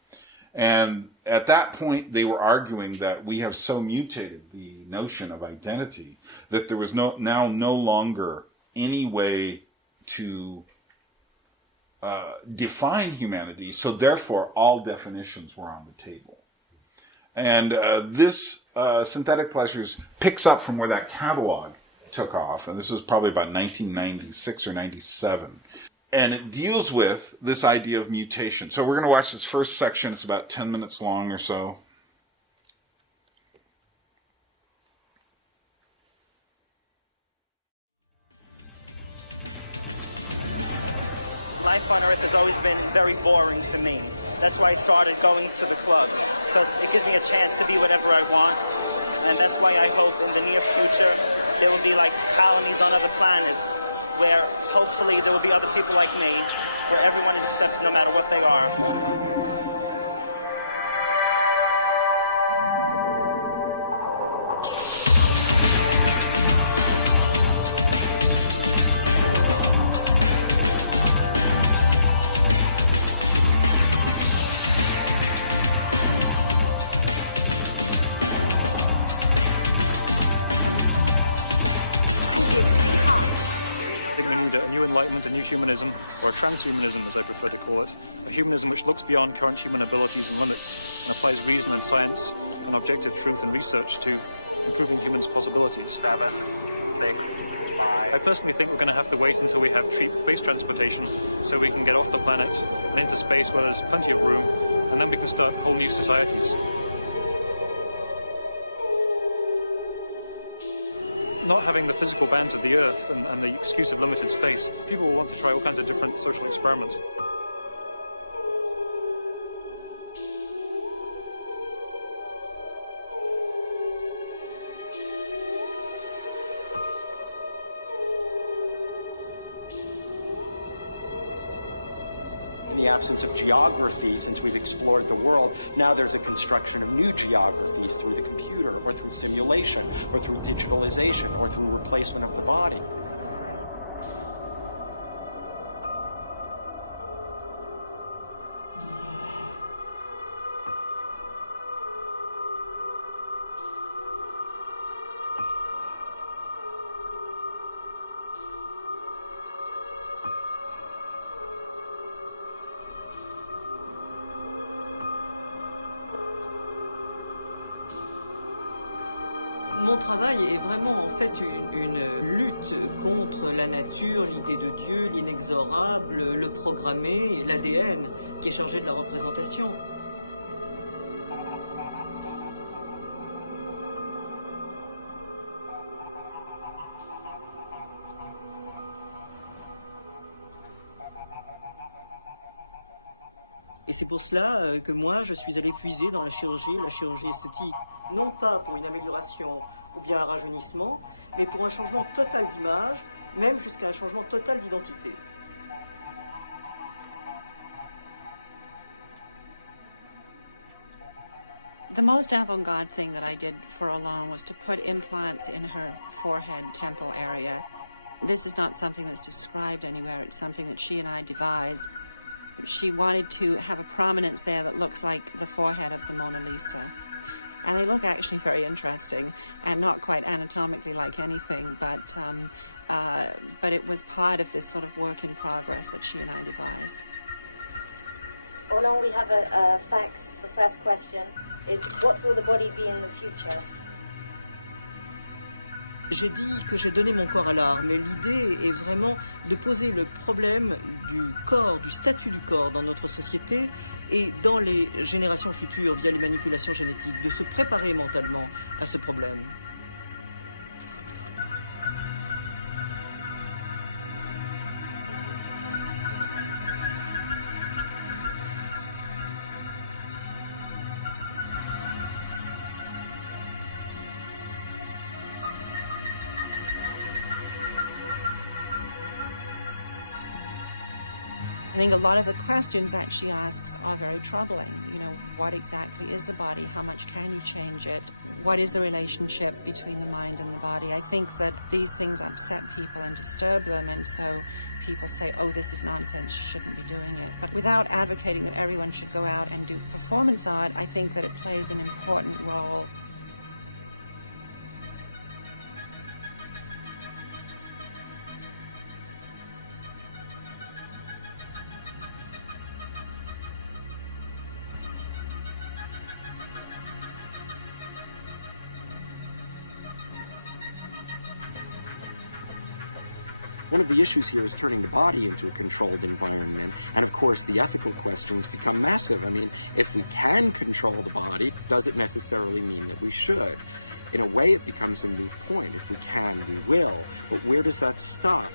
And at that point, they were arguing that we have so mutated the notion of identity that there was no longer any way to define humanity, so therefore all definitions were on the table. And this Synthetic Pleasures picks up from where that catalog took off, and this was probably about 1996 or 97. And it deals with this idea of mutation. So we're going to watch this first section. It's about 10 minutes long or so. Life on Earth has always been very boring for me. That's why I started going to the clubs, because it gives me a chance to be whatever I want. And that's why I hope in the near future there will be like colonies on other planets where hopefully there will be other people like me, where everyone is accepted no matter what they are. I think we need a new enlightenment, a new humanism, or a transhumanism as I prefer to call it. A humanism which looks beyond current human abilities and limits and applies reason and science and objective truth and research to improving humans' possibilities. 7, 6, 5. I personally think we're going to have to wait until we have cheap space transportation so we can get off the planet and into space where there's plenty of room, and then we can start whole new societies. Not having the physical bands of the Earth and the excuse of limited space, people will want to try all kinds of different social experiments. In the absence of geography, since we've explored the world, now there's a construction of new geographies through the computer, or through simulation, or through digitalization, or through replacement of the body. Mon travail est vraiment en fait une lutte contre la nature, l'idée de Dieu, l'inexorable, le programmé, l'ADN qui est chargé de la représentation. Et c'est pour cela que moi, je suis allé puiser dans la chirurgie esthétique. Non pas pour une amélioration ou bien un rajeunissement, mais pour un changement total d'image, même jusqu'à un changement total d'identité. The most avant-garde thing that I did for Alain was to put implants in her forehead temple area. This is not something that's described anywhere, it's something that she and I devised. She wanted to have a prominence there that looks like the forehead of the Mona Lisa. And they look actually very interesting and not quite anatomically like anything, but it was part of this sort of work in progress that she and I devised. Roland, we have a fax for first question. is what will the body be in the future? J'ai dit que j'ai donné mon corps à l'art, mais l'idée est vraiment de poser le problème du corps, du statut du corps dans notre société et dans les générations futures via les manipulations génétiques, de se préparer mentalement à ce problème. I think a lot of the questions that she asks are very troubling. You know, what exactly is the body? How much can you change it? What is the relationship between the mind and the body? I think that these things upset people and disturb them, and so people say, oh, this is nonsense, you shouldn't be doing it. But without advocating that everyone should go out and do performance art, I think that it plays an important role. One of the issues here is turning the body into a controlled environment, and of course the ethical questions become massive. I mean, if we can control the body, does it necessarily mean that we should? In a way, it becomes a moot point. If we can, we will. But where does that stop?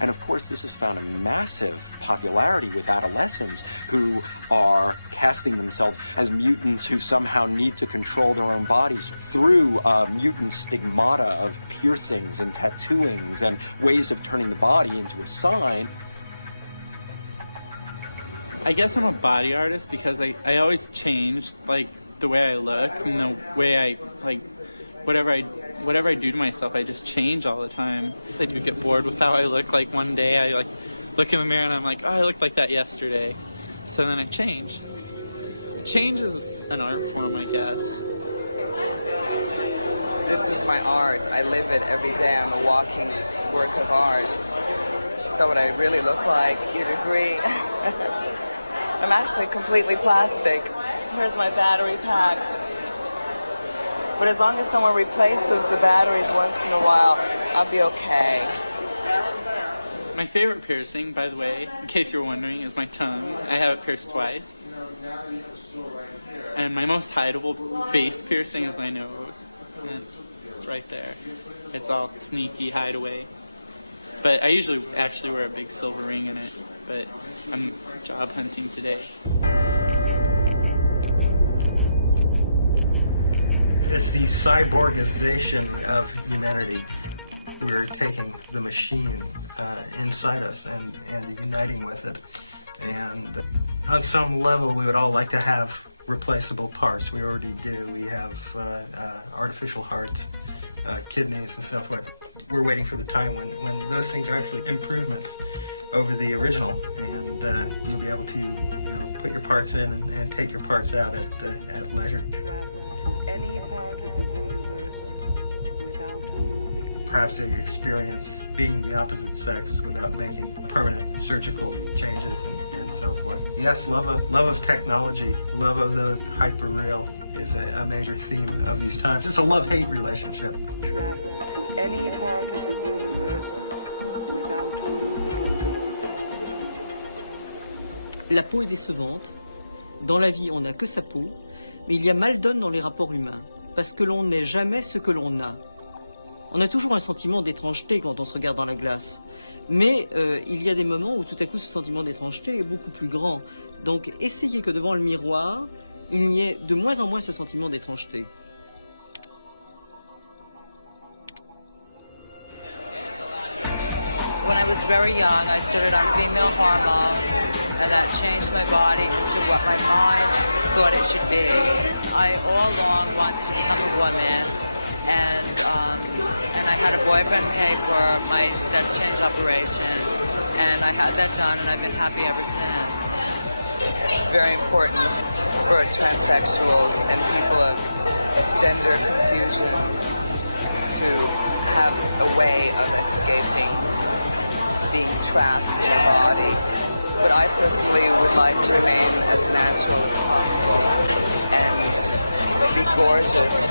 And of course, this has found a massive popularity with adolescents who are casting themselves as mutants who somehow need to control their own bodies through mutant stigmata of piercings and tattooings and ways of turning the body into a sign. I guess I'm a body artist because I always change, like, the way I look and the way I, like, whatever I do to myself, I just change all the time. I do get bored with how I look. Like one day I like look in the mirror and I'm like, oh, I looked like that yesterday. So then I change. Change is an art form, I guess. This is my art. I live it every day. I'm a walking work of art. So what I really look like, you'd agree. I'm actually completely plastic. Here's my battery pack. But as long as someone replaces the batteries once in a while, I'll be okay. My favorite piercing, by the way, in case you were wondering, is my tongue. I have it pierced twice. And my most hideable face piercing is my nose. And it's right there. It's all sneaky hideaway. But I usually actually wear a big silver ring in it. But I'm job hunting today. It's the cyborgization of humanity. We're taking the machine inside us and uniting with it. And on some level, we would all like to have replaceable parts. We already do. We have artificial hearts, kidneys, and so forth. We're waiting for the time when those things are actually improvements over the original, and you'll be able to, put your parts in and take your parts out at leisure. Any part of the universe without moving. Perhaps experience being the opposite sex without making permanent surgical changes and so forth. Yes, love of technology, love of the hyper-real is a major theme of these times. It's a love-hate relationship. Travel to any part of the universe without moving. La peau est décevante. Dans la vie, on n'a que sa peau. Mais il y a mal donne dans les rapports humains, parce que l'on n'est jamais ce que l'on a. On a toujours un sentiment d'étrangeté quand on se regarde dans la glace. Mais il y a des moments où tout à coup ce sentiment d'étrangeté est beaucoup plus grand. Donc essayez que devant le miroir, il n'y ait de moins en moins ce sentiment d'étrangeté. When I was very young, I started on female hormones, and that changed my body into what my mind thought it should be. I all along wanted to become a woman, and I had a boyfriend pay for my sex change operation, and I had that done, and I've been happy ever since. It's very important for transsexuals and people of gender confusion to have a way of escaping being trapped in a body. But I personally would like to remain as natural as possible and be gorgeous.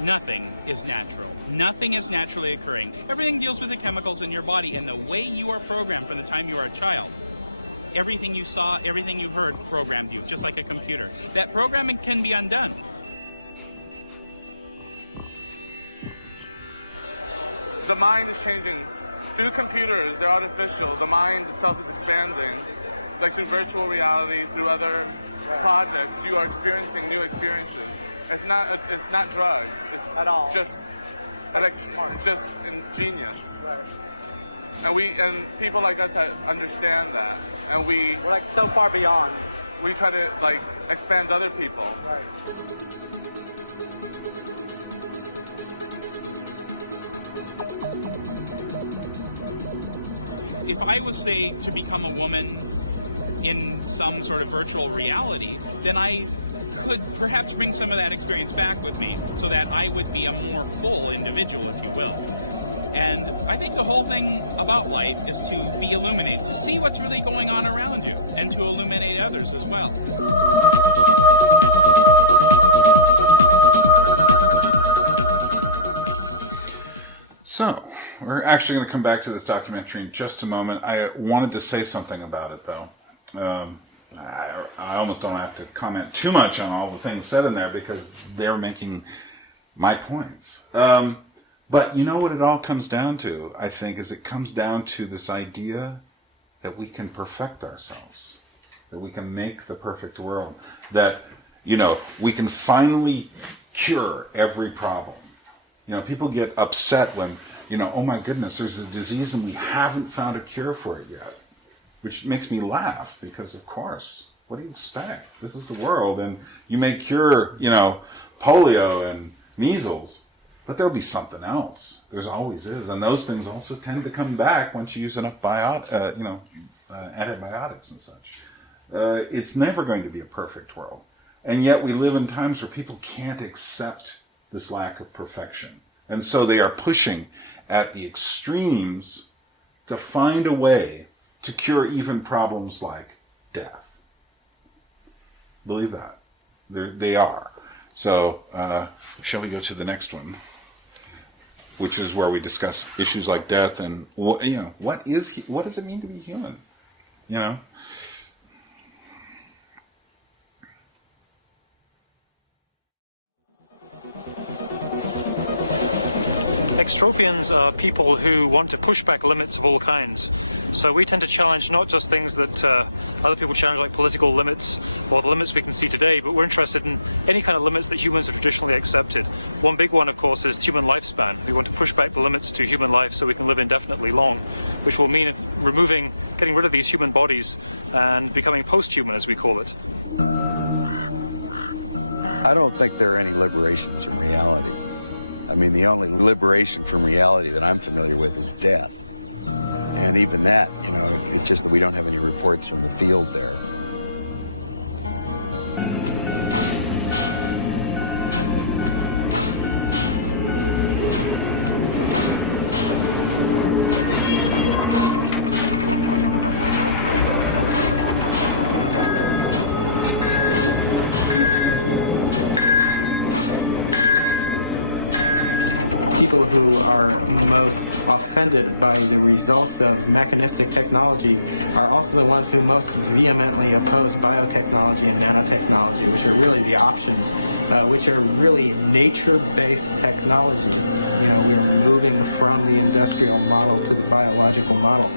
Nothing is natural. Nothing is naturally occurring. Everything deals with the chemicals in your body and the way you are programmed from the time you are a child. Everything you saw, everything you heard programmed you, just like a computer. That programming can be undone. The mind is changing. Through computers, they're artificial. The mind itself is expanding. Like through virtual reality, through other projects, you are experiencing new experiences. It's not drugs. It's at all. Just just ingenious. Right. And people like us understand that, and we're like so far beyond. We try to like expand other people. Right. If I was, say, to become a woman in some sort of virtual reality, then I could perhaps bring some of that experience back with me so that I would be a more full individual, if you will. And I think the whole thing about life is to be illuminated, to see what's really going on around you, and to illuminate others as well. So, we're actually going to come back to this documentary in just a moment. I wanted to say something about it, though. I almost don't have to comment too much on all the things said in there because they're making my points. But you know what it all comes down to, I think, is it comes down to this idea that we can perfect ourselves, that we can make the perfect world, that, we can finally cure every problem. People get upset when, oh my goodness, there's a disease and we haven't found a cure for it yet. Which makes me laugh because, of course, what do you expect? This is the world, and you may cure, polio and measles, but there'll be something else. There's always is, and those things also tend to come back once you use enough antibiotics and such. It's never going to be a perfect world, and yet we live in times where people can't accept this lack of perfection, and so they are pushing at the extremes to find a way to cure even problems like death. Believe that. They are. So, shall we go to the next one? Which is where we discuss issues like death and, what does it mean to be human? Extropians are people who want to push back limits of all kinds. So we tend to challenge not just things that other people challenge, like political limits or the limits we can see today, but we're interested in any kind of limits that humans have traditionally accepted. One big one, of course, is human lifespan. We want to push back the limits to human life so we can live indefinitely long, which will mean getting rid of these human bodies and becoming post-human, as we call it. I don't think there are any liberations from reality. I mean, the only liberation from reality that I'm familiar with is death. And even that, it's just that we don't have any reports from the field there. People who are most offended by the results of mechanistic technology are also the ones who most vehemently oppose biotechnology and nanotechnology, which are really the options, which are really nature-based technologies. We are moving from the industrial model to the biological model.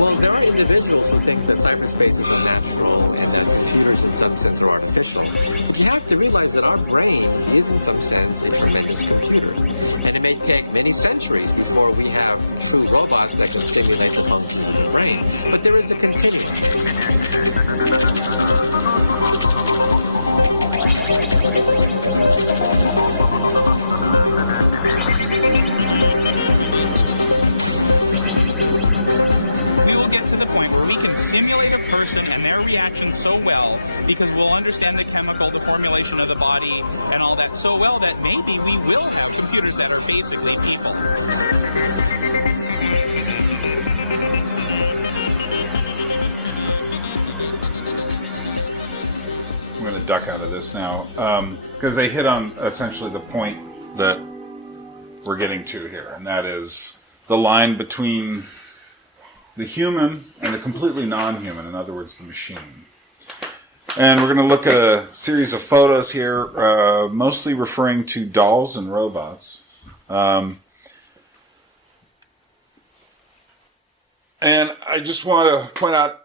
Well, there are individuals who think that cyberspace is unnatural and that computers in some sense are artificial. But you have to realize that our brain is in some sense a tremendous computer. And it may take many centuries before we have true robots that can simulate the functions of the brain. But there is a continuum. get to the point where we can simulate a person and their reactions so well, because we'll understand the chemical, the formulation of the body, and all that so well that maybe we will have computers that are basically people. I'm going to duck out of this now, because they hit on essentially the point that we're getting to here, and that is the line between the human and the completely non-human, in other words, the machine. And we're going to look at a series of photos here, mostly referring to dolls and robots. And I just want to point out,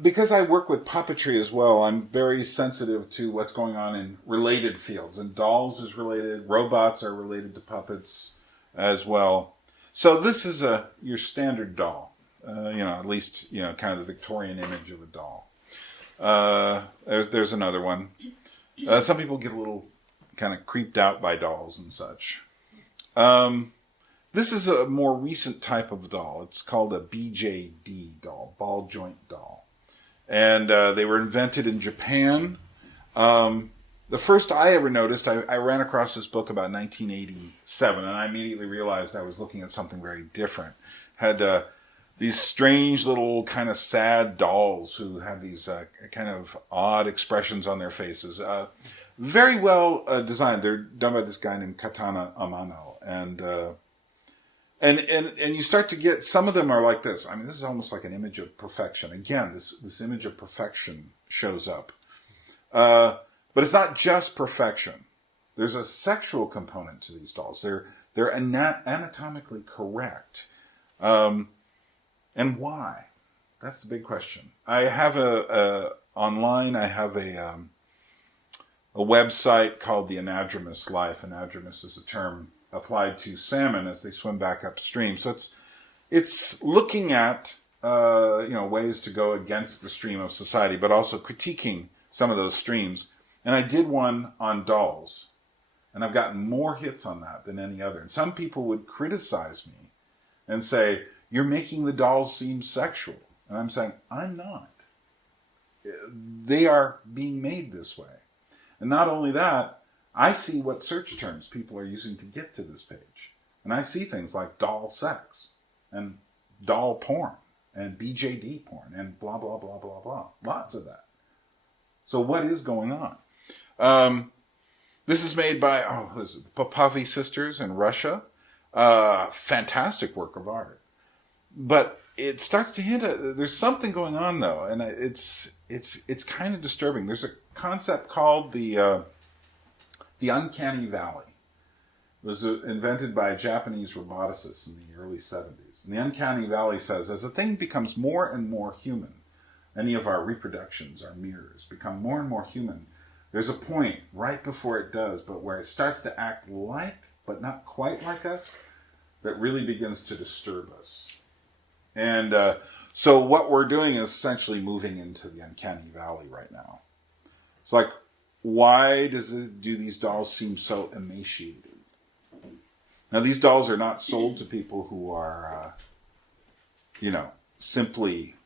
because I work with puppetry as well, I'm very sensitive to what's going on in related fields. And dolls is related, robots are related to puppets as well. So this is your standard doll, at least, kind of the Victorian image of a doll. There's another one. Some people get a little kind of creeped out by dolls and such. This is a more recent type of doll. It's called a BJD doll, ball joint doll. And they were invented in Japan. The first I ever noticed, I ran across this book about 1987, and I immediately realized I was looking at something very different. Had these strange little kind of sad dolls who had these kind of odd expressions on their faces. Very well designed. They're done by this guy named Katana Amano. And you start to get, some of them are like this. I mean, this is almost like an image of perfection. Again, this image of perfection shows up. But it's not just perfection. There's a sexual component to these dolls. They're anatomically correct. And why? That's the big question. I have online, I have a website called the Anadromist Life. Anadromist is a term applied to salmon as they swim back upstream. So it's looking at ways to go against the stream of society, but also critiquing some of those streams. And I did one on dolls, and I've gotten more hits on that than any other. And some people would criticize me and say, "You're making the dolls seem sexual." And I'm saying, I'm not. They are being made this way. And not only that, I see what search terms people are using to get to this page. And I see things like doll sex and doll porn and BJD porn and blah, blah, blah, blah, blah. Lots of that. So what is going on? This is made by Popovi sisters in Russia. Fantastic work of art. But it starts to hint at, there's something going on though, and it's kind of disturbing. There's a concept called the uncanny valley. It was invented by a Japanese roboticist in the early 70s. And the uncanny valley says, as a thing becomes more and more human, any of our reproductions, our mirrors, become more and more human, there's a point right before it does, but where it starts to act like, but not quite like us, that really begins to disturb us. And so what we're doing is essentially moving into the uncanny valley right now. It's like, why do these dolls seem so emaciated? Now, these dolls are not sold to people who are, simply,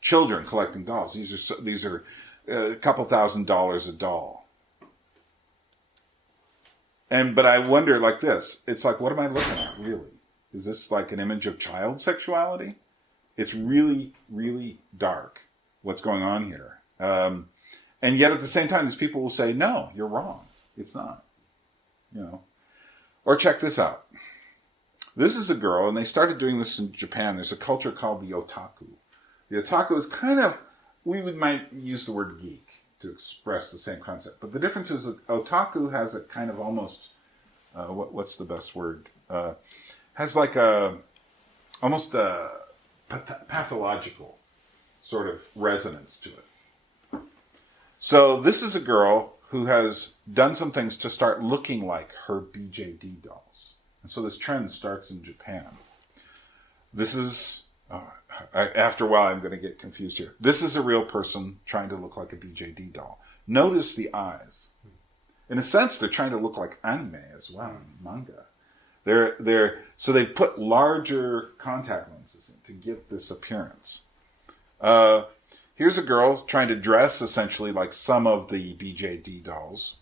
children collecting dolls. These are a couple $1,000s a doll. But I wonder, like this, it's like, what am I looking at, really? Is this like an image of child sexuality? It's really, really dark, what's going on here. And yet at the same time, these people will say, no, you're wrong. It's not. Or check this out. This is a girl, and they started doing this in Japan. There's a culture called the otaku. The otaku is kind of, might use the word geek to express the same concept. But the difference is that otaku has a kind of almost, what's the best word? Has like almost a pathological sort of resonance to it. So this is a girl who has done some things to start looking like her BJD dolls. And so this trend starts in Japan. This is, after a while I'm going to get confused here. This is a real person trying to look like a BJD doll. Notice the eyes. In a sense, they're trying to look like anime as well, manga. So they put larger contact lenses in to get this appearance. Here's a girl trying to dress essentially like some of the BJD dolls.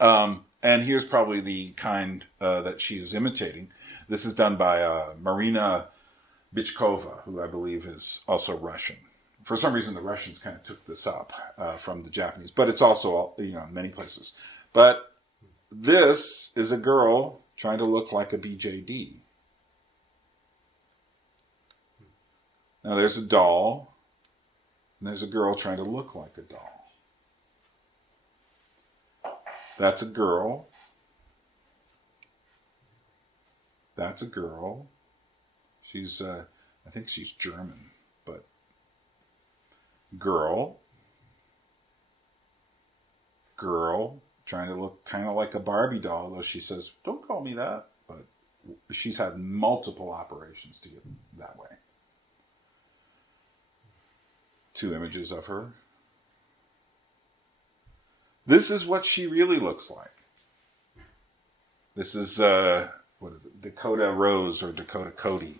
And here's probably the kind that she is imitating. This is done by Marina Bichkova, who I believe is also Russian. For some reason, the Russians kind of took this up from the Japanese, but it's also, many places. But this is a girl trying to look like a BJD. Now there's a doll, and there's a girl trying to look like a doll. That's a girl. That's a girl. She's, I think she's German, but girl, trying to look kind of like a Barbie doll, though she says, don't call me that, but she's had multiple operations to get that way. 2 images of her. This is what she really looks like. This is, what is it? Dakota Rose or Dakota Cody.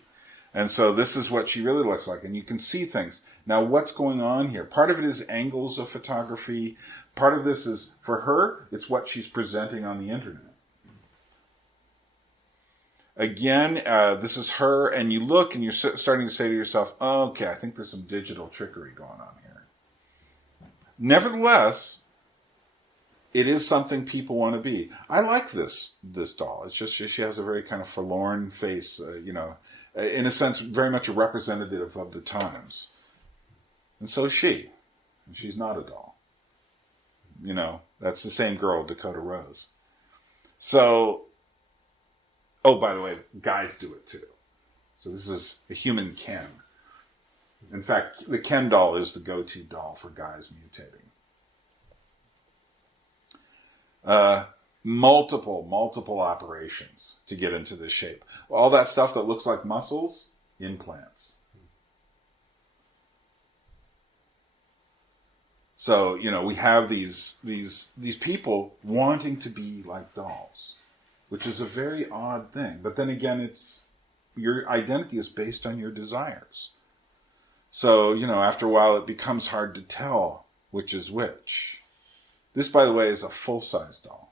And so this is what she really looks like. And you can see things. Now, what's going on here? Part of it is angles of photography. Part of this is, for her, it's what she's presenting on the internet. Again, this is her, and you look and you're starting to say to yourself, oh, okay, I think there's some digital trickery going on here. Nevertheless, it is something people want to be. I like this doll. It's just she has a very kind of forlorn face, in a sense, very much a representative of the times. And so she. And she's not a doll. That's the same girl, Dakota Rose. So, oh, by the way, guys do it too. So this is a human Ken. In fact, the Ken doll is the go-to doll for guys mutating. Multiple operations to get into this shape. All that stuff that looks like muscles, implants. So, we have these people wanting to be like dolls, which is a very odd thing. But then again, it's your identity is based on your desires. So, after a while it becomes hard to tell which is which. This, by the way, is a full-size doll.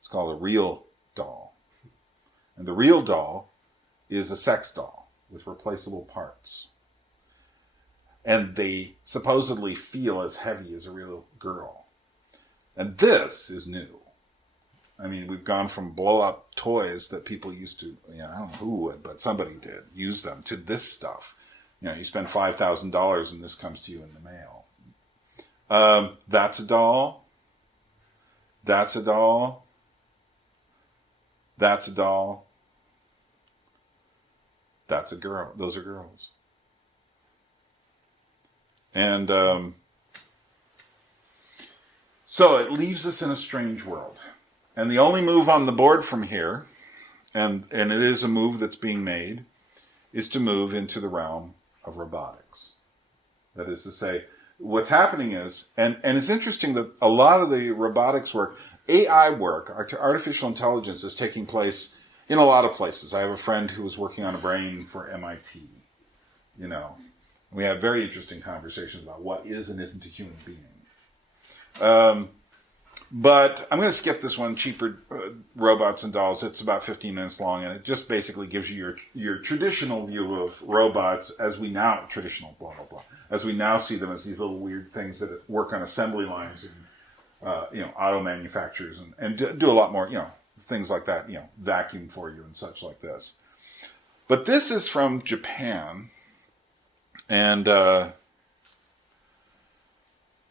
It's called a real doll. And the real doll is a sex doll with replaceable parts. And they supposedly feel as heavy as a real girl. And this is new. I mean, we've gone from blow-up toys that people used to, I don't know who would, but somebody did use them, to this stuff. You spend $5,000 and this comes to you in the mail. That's a doll. That's a doll. That's a doll. That's a girl. Those are girls. And so it leaves us in a strange world. And the only move on the board from here, and it is a move that's being made, is to move into the realm of robotics. That is to say, what's happening is, and it's interesting that a lot of the robotics work, AI work, artificial intelligence, is taking place in a lot of places. I have a friend who was working on a brain for MIT. We have very interesting conversations about what is and isn't a human being. But I'm going to skip this one, cheaper robots and dolls. It's about 15 minutes long, and it just basically gives you your traditional view of robots as we now, traditional blah, blah, blah, as we now see them as these little weird things that work on assembly lines and, auto manufacturers and do a lot more, things like that, vacuum for you and such like this. But this is from Japan, and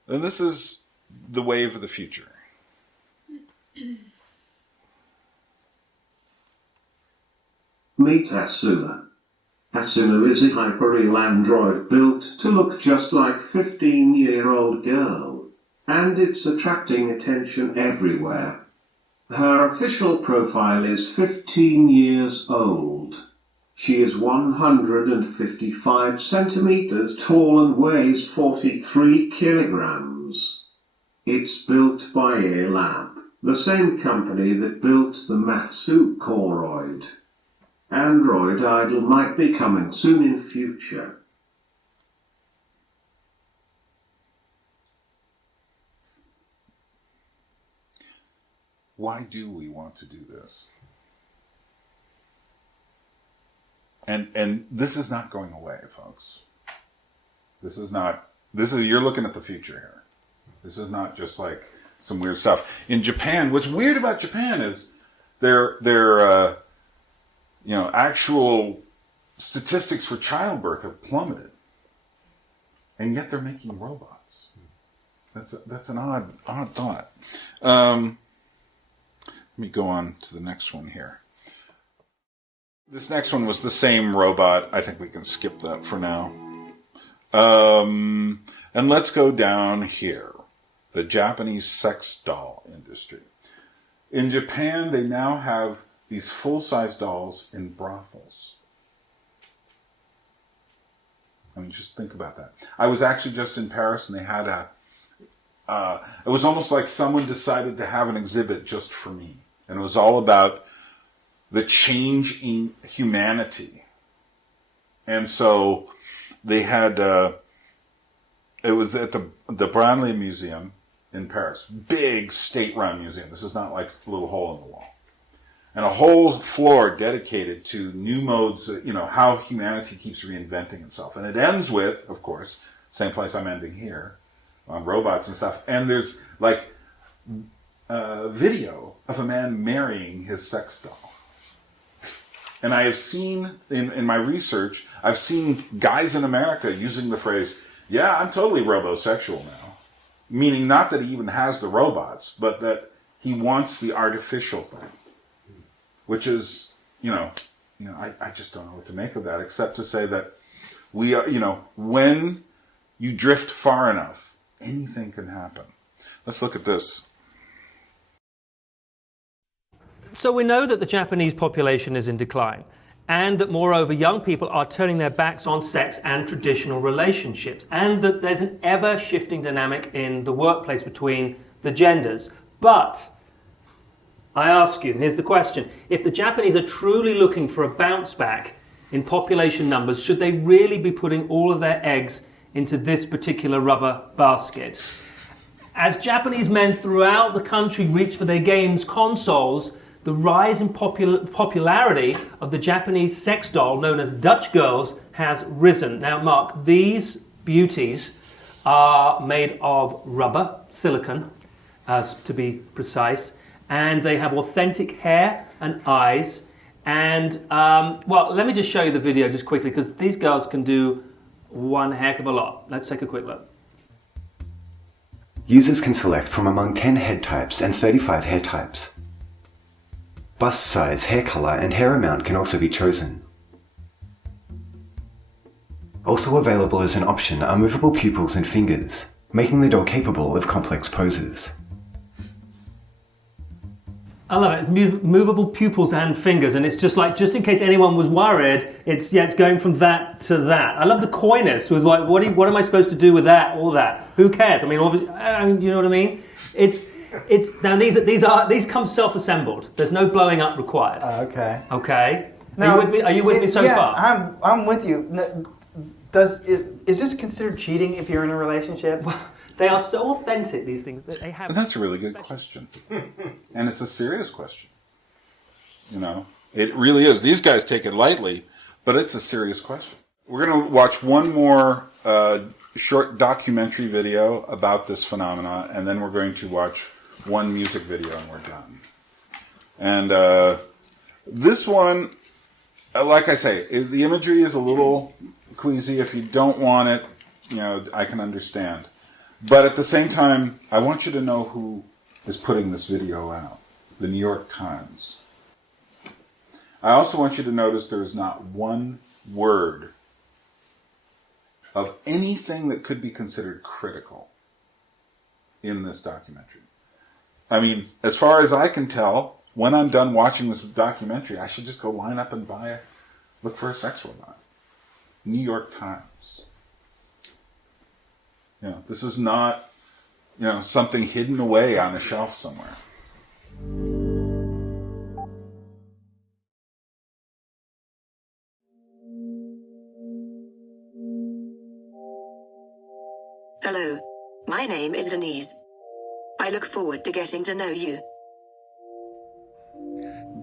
this is the wave of the future. Meet Asuma. Asuma is a hyperreal android built to look just like a 15-year-old girl, and it's attracting attention everywhere. Her official profile is 15 years old. She is 155 centimeters tall and weighs 43 kilograms. It's built by a lab The same company that built the Matsu Choroid. Android Idol might be coming soon in future. Why do we want to do this? And this is not going away, folks. You're looking at the future here. This is not just like some weird stuff. In Japan, what's weird about Japan is their actual statistics for childbirth are plummeted. And yet they're making robots. That's an odd thought. Let me go on to the next one here. This next one was the same robot. I think we can skip that for now. And let's go down here. The Japanese sex doll industry. In Japan, they now have these full-size dolls in brothels. I mean, just think about that. I was actually just in Paris, and they had it was almost like someone decided to have an exhibit just for me. And it was all about the change in humanity. And so they had, it was at the Byrne Museum in Paris. Big state-run museum. This is not like a little hole in the wall. And a whole floor dedicated to new modes, how humanity keeps reinventing itself. And it ends with, of course, same place I'm ending here, on robots and stuff. And there's like a video of a man marrying his sex doll. And I have seen, in my research, I've seen guys in America using the phrase, yeah, I'm totally robosexual now. Meaning not that he even has the robots, but that he wants the artificial thing. Which is, I just don't know what to make of that, except to say that we are, when you drift far enough, anything can happen. Let's look at this. So we know that the Japanese population is in decline, and that moreover young people are turning their backs on sex and traditional relationships, and that there's an ever-shifting dynamic in the workplace between the genders. But I ask you, and here's the question, if the Japanese are truly looking for a bounce back in population numbers, should they really be putting all of their eggs into this particular rubber basket? As Japanese men throughout the country reach for their games consoles, the rise in popularity of the Japanese sex doll known as Dutch girls has risen. Now, Mark, these beauties are made of rubber, silicone, to be precise, and they have authentic hair and eyes. And, let me just show you the video just quickly, because these girls can do one heck of a lot. Let's take a quick look. Users can select from among 10 head types and 35 hair types. Bust size, hair color, and hair amount can also be chosen. Also available as an option are movable pupils and fingers, making the doll capable of complex poses. I love it. Movable pupils and fingers, and it's just in case anyone was worried, it's going from that to that. I love the coyness with what am I supposed to do with that or that? Who cares? I mean, you know what I mean? It's now these come self-assembled. There's no blowing up required. Okay. Okay. Now, are you with me so yes, far? I'm with you. Is this considered cheating if you're in a relationship? They are so authentic, these things. That they have. And that's a really good question. And it's a serious question. It really is. These guys take it lightly, but it's a serious question. We're going to watch one more short documentary video about this phenomena, and then we're going to watch one music video, and we're done. And this one, like I say, the imagery is a little queasy. If you don't want it, I can understand. But at the same time, I want you to know who is putting this video out. The New York Times. I also want you to notice there is not one word of anything that could be considered critical in this documentary. I mean, as far as I can tell, when I'm done watching this documentary, I should just go line up and look for a sex robot. New York Times. This is not, something hidden away on a shelf somewhere. Hello. My name is Denise. I look forward to getting to know you.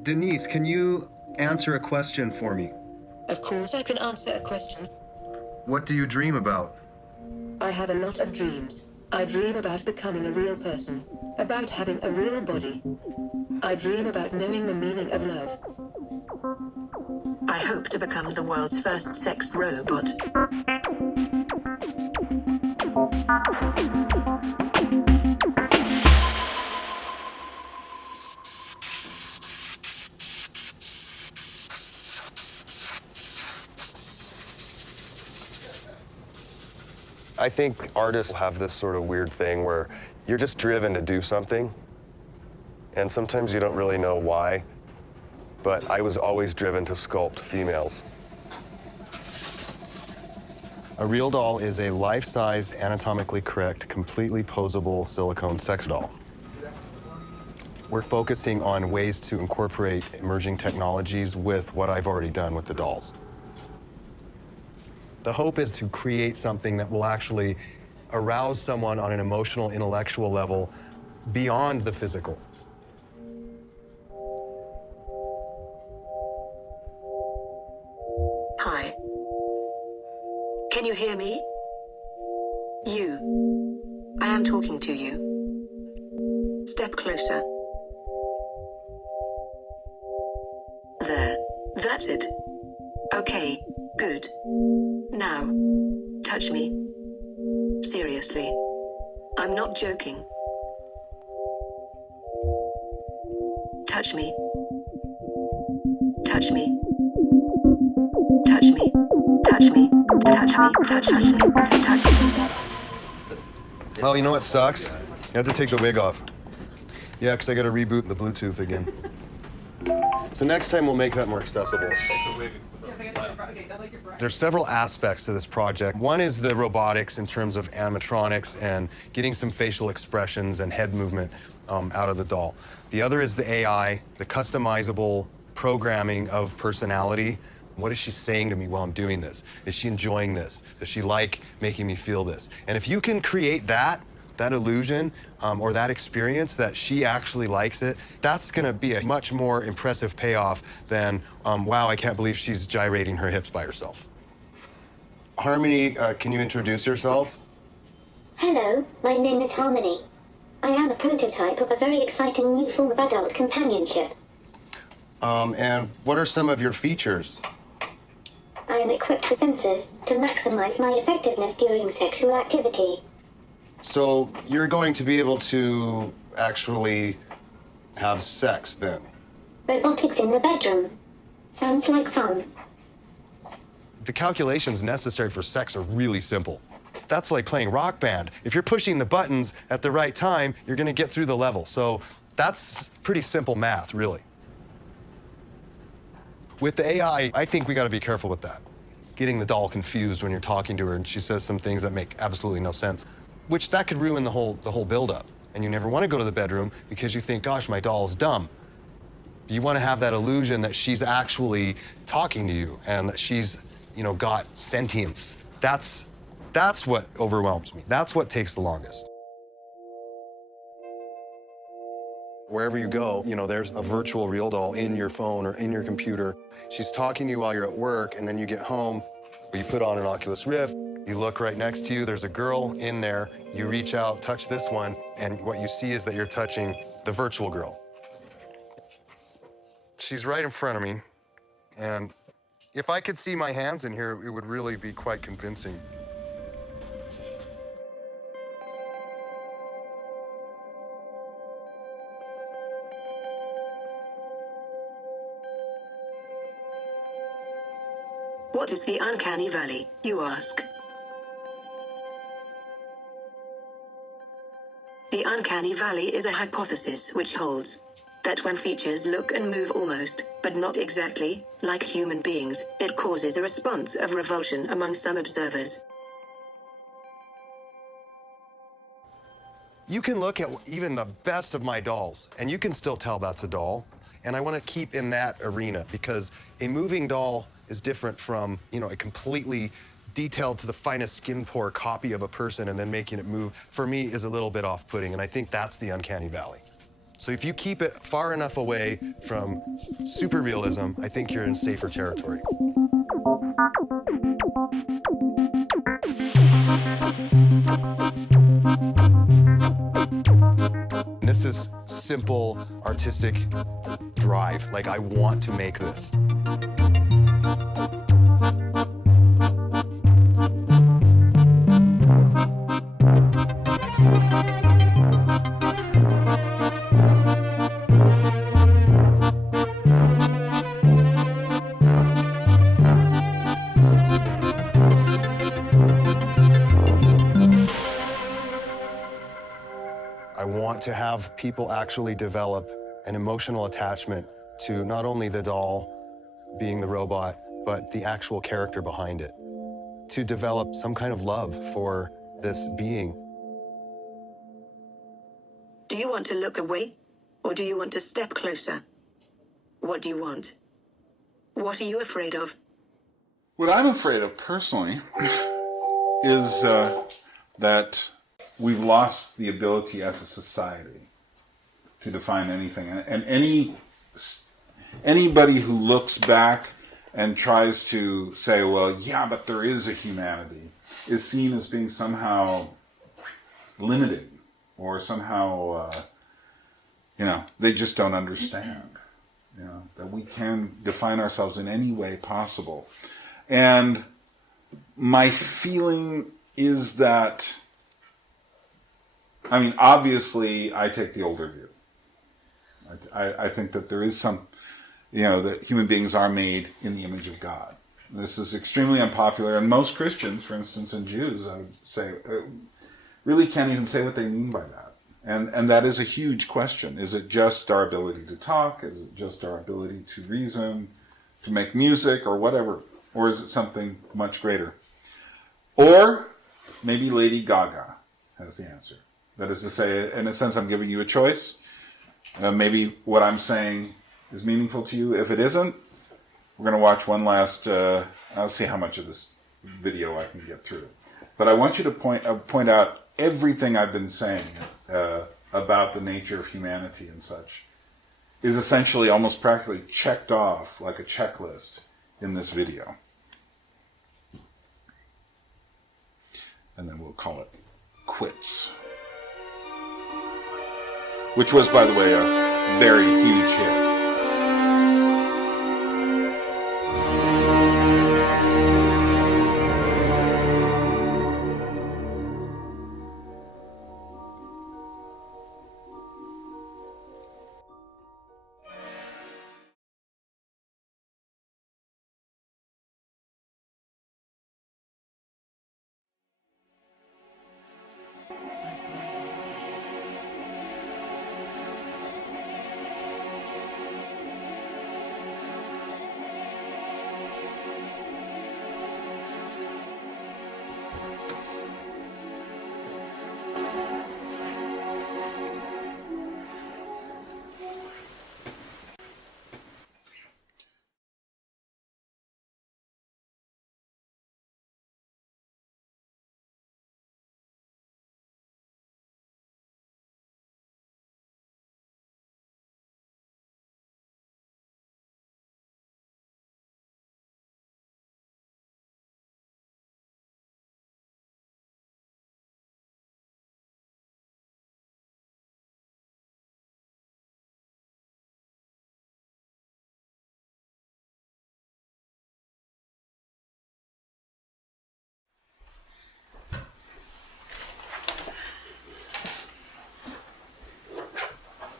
Denise, can you answer a question for me? Of course I can answer a question. What do you dream about? I have a lot of dreams. I dream about becoming a real person. About having a real body. I dream about knowing the meaning of love. I hope to become the world's first sex robot. I think artists have this sort of weird thing where you're just driven to do something, and sometimes you don't really know why, but I was always driven to sculpt females. A real doll is a life-sized, anatomically correct, completely posable silicone sex doll. We're focusing on ways to incorporate emerging technologies with what I've already done with the dolls. The hope is to create something that will actually arouse someone on an emotional, intellectual level beyond the physical. Hi. Can you hear me? You. I am talking to you. Step closer. There. That's it. Okay, good. Now, touch me. Seriously. I'm not joking. Touch me. Touch me. Touch me. Touch me. Touch me. Touch me. Touch me. Well, you know what sucks? You have to take the wig off. Yeah, because I got to reboot the Bluetooth again. So next time we'll make that more accessible. There's several aspects to this project. One is the robotics in terms of animatronics and getting some facial expressions and head movement out of the doll. The other is the AI, the customizable programming of personality. What is she saying to me while I'm doing this? Is she enjoying this? Does she like making me feel this? And if you can create that illusion or that experience that she actually likes it, that's gonna be a much more impressive payoff than, wow, I can't believe she's gyrating her hips by herself. Harmony, can you introduce yourself? Hello, my name is Harmony. I am a prototype of a very exciting new form of adult companionship. And what are some of your features? I am equipped with sensors to maximize my effectiveness during sexual activity. So you're going to be able to actually have sex then? Robotics in the bedroom. Sounds like fun. The calculations necessary for sex are really simple. That's like playing Rock Band. If you're pushing the buttons at the right time, you're gonna get through the level. So that's pretty simple math, really. With the AI, I think we gotta be careful with that. Getting the doll confused when you're talking to her and she says some things that make absolutely no sense, which that could ruin the whole build-up. And you never wanna go to the bedroom because you think, gosh, my doll's dumb. You wanna have that illusion that she's actually talking to you and that she's, got sentience. That's what overwhelms me. That's what takes the longest. Wherever you go, there's a virtual real doll in your phone or in your computer. She's talking to you while you're at work, and then you get home, you put on an Oculus Rift, you look right next to you, there's a girl in there, you reach out, touch this one, and what you see is that you're touching the virtual girl. She's right in front of me, and if I could see my hands in here, it would really be quite convincing. What is the uncanny valley, you ask? The uncanny valley is a hypothesis which holds that when features look and move almost, but not exactly, like human beings, it causes a response of revulsion among some observers. You can look at even the best of my dolls, and you can still tell that's a doll. And I want to keep in that arena because a moving doll is different from, a completely detailed to the finest skin pore copy of a person and then making it move, for me, is a little bit off-putting, and I think that's the uncanny valley. So if you keep it far enough away from super realism, I think you're in safer territory. This is simple artistic drive. Like, I want to make this. I want to have people actually develop an emotional attachment to not only the doll being the robot, but the actual character behind it. To develop some kind of love for this being. Do you want to look away? Or do you want to step closer? What do you want? What are you afraid of? What I'm afraid of personally is that we've lost the ability as a society to define anything. And anybody who looks back and tries to say, well, yeah, but there is a humanity, is seen as being somehow limited or somehow, they just don't understand, that we can define ourselves in any way possible. And my feeling is that, obviously, I take the older view. I think that there is some, that human beings are made in the image of God. This is extremely unpopular, and most Christians, for instance, and Jews, I would say, really can't even say what they mean by that. And that is a huge question. Is it just our ability to talk? Is it just our ability to reason, to make music, or whatever? Or is it something much greater? Or maybe Lady Gaga has the answer. That is to say, in a sense, I'm giving you a choice. Maybe what I'm saying is meaningful to you. If it isn't, we're going to watch one last, I'll see how much of this video I can get through. But I want you to point out everything I've been saying about the nature of humanity and such is essentially almost practically checked off like a checklist in this video. And then we'll call it quits. Which was, by the way, a very huge hit.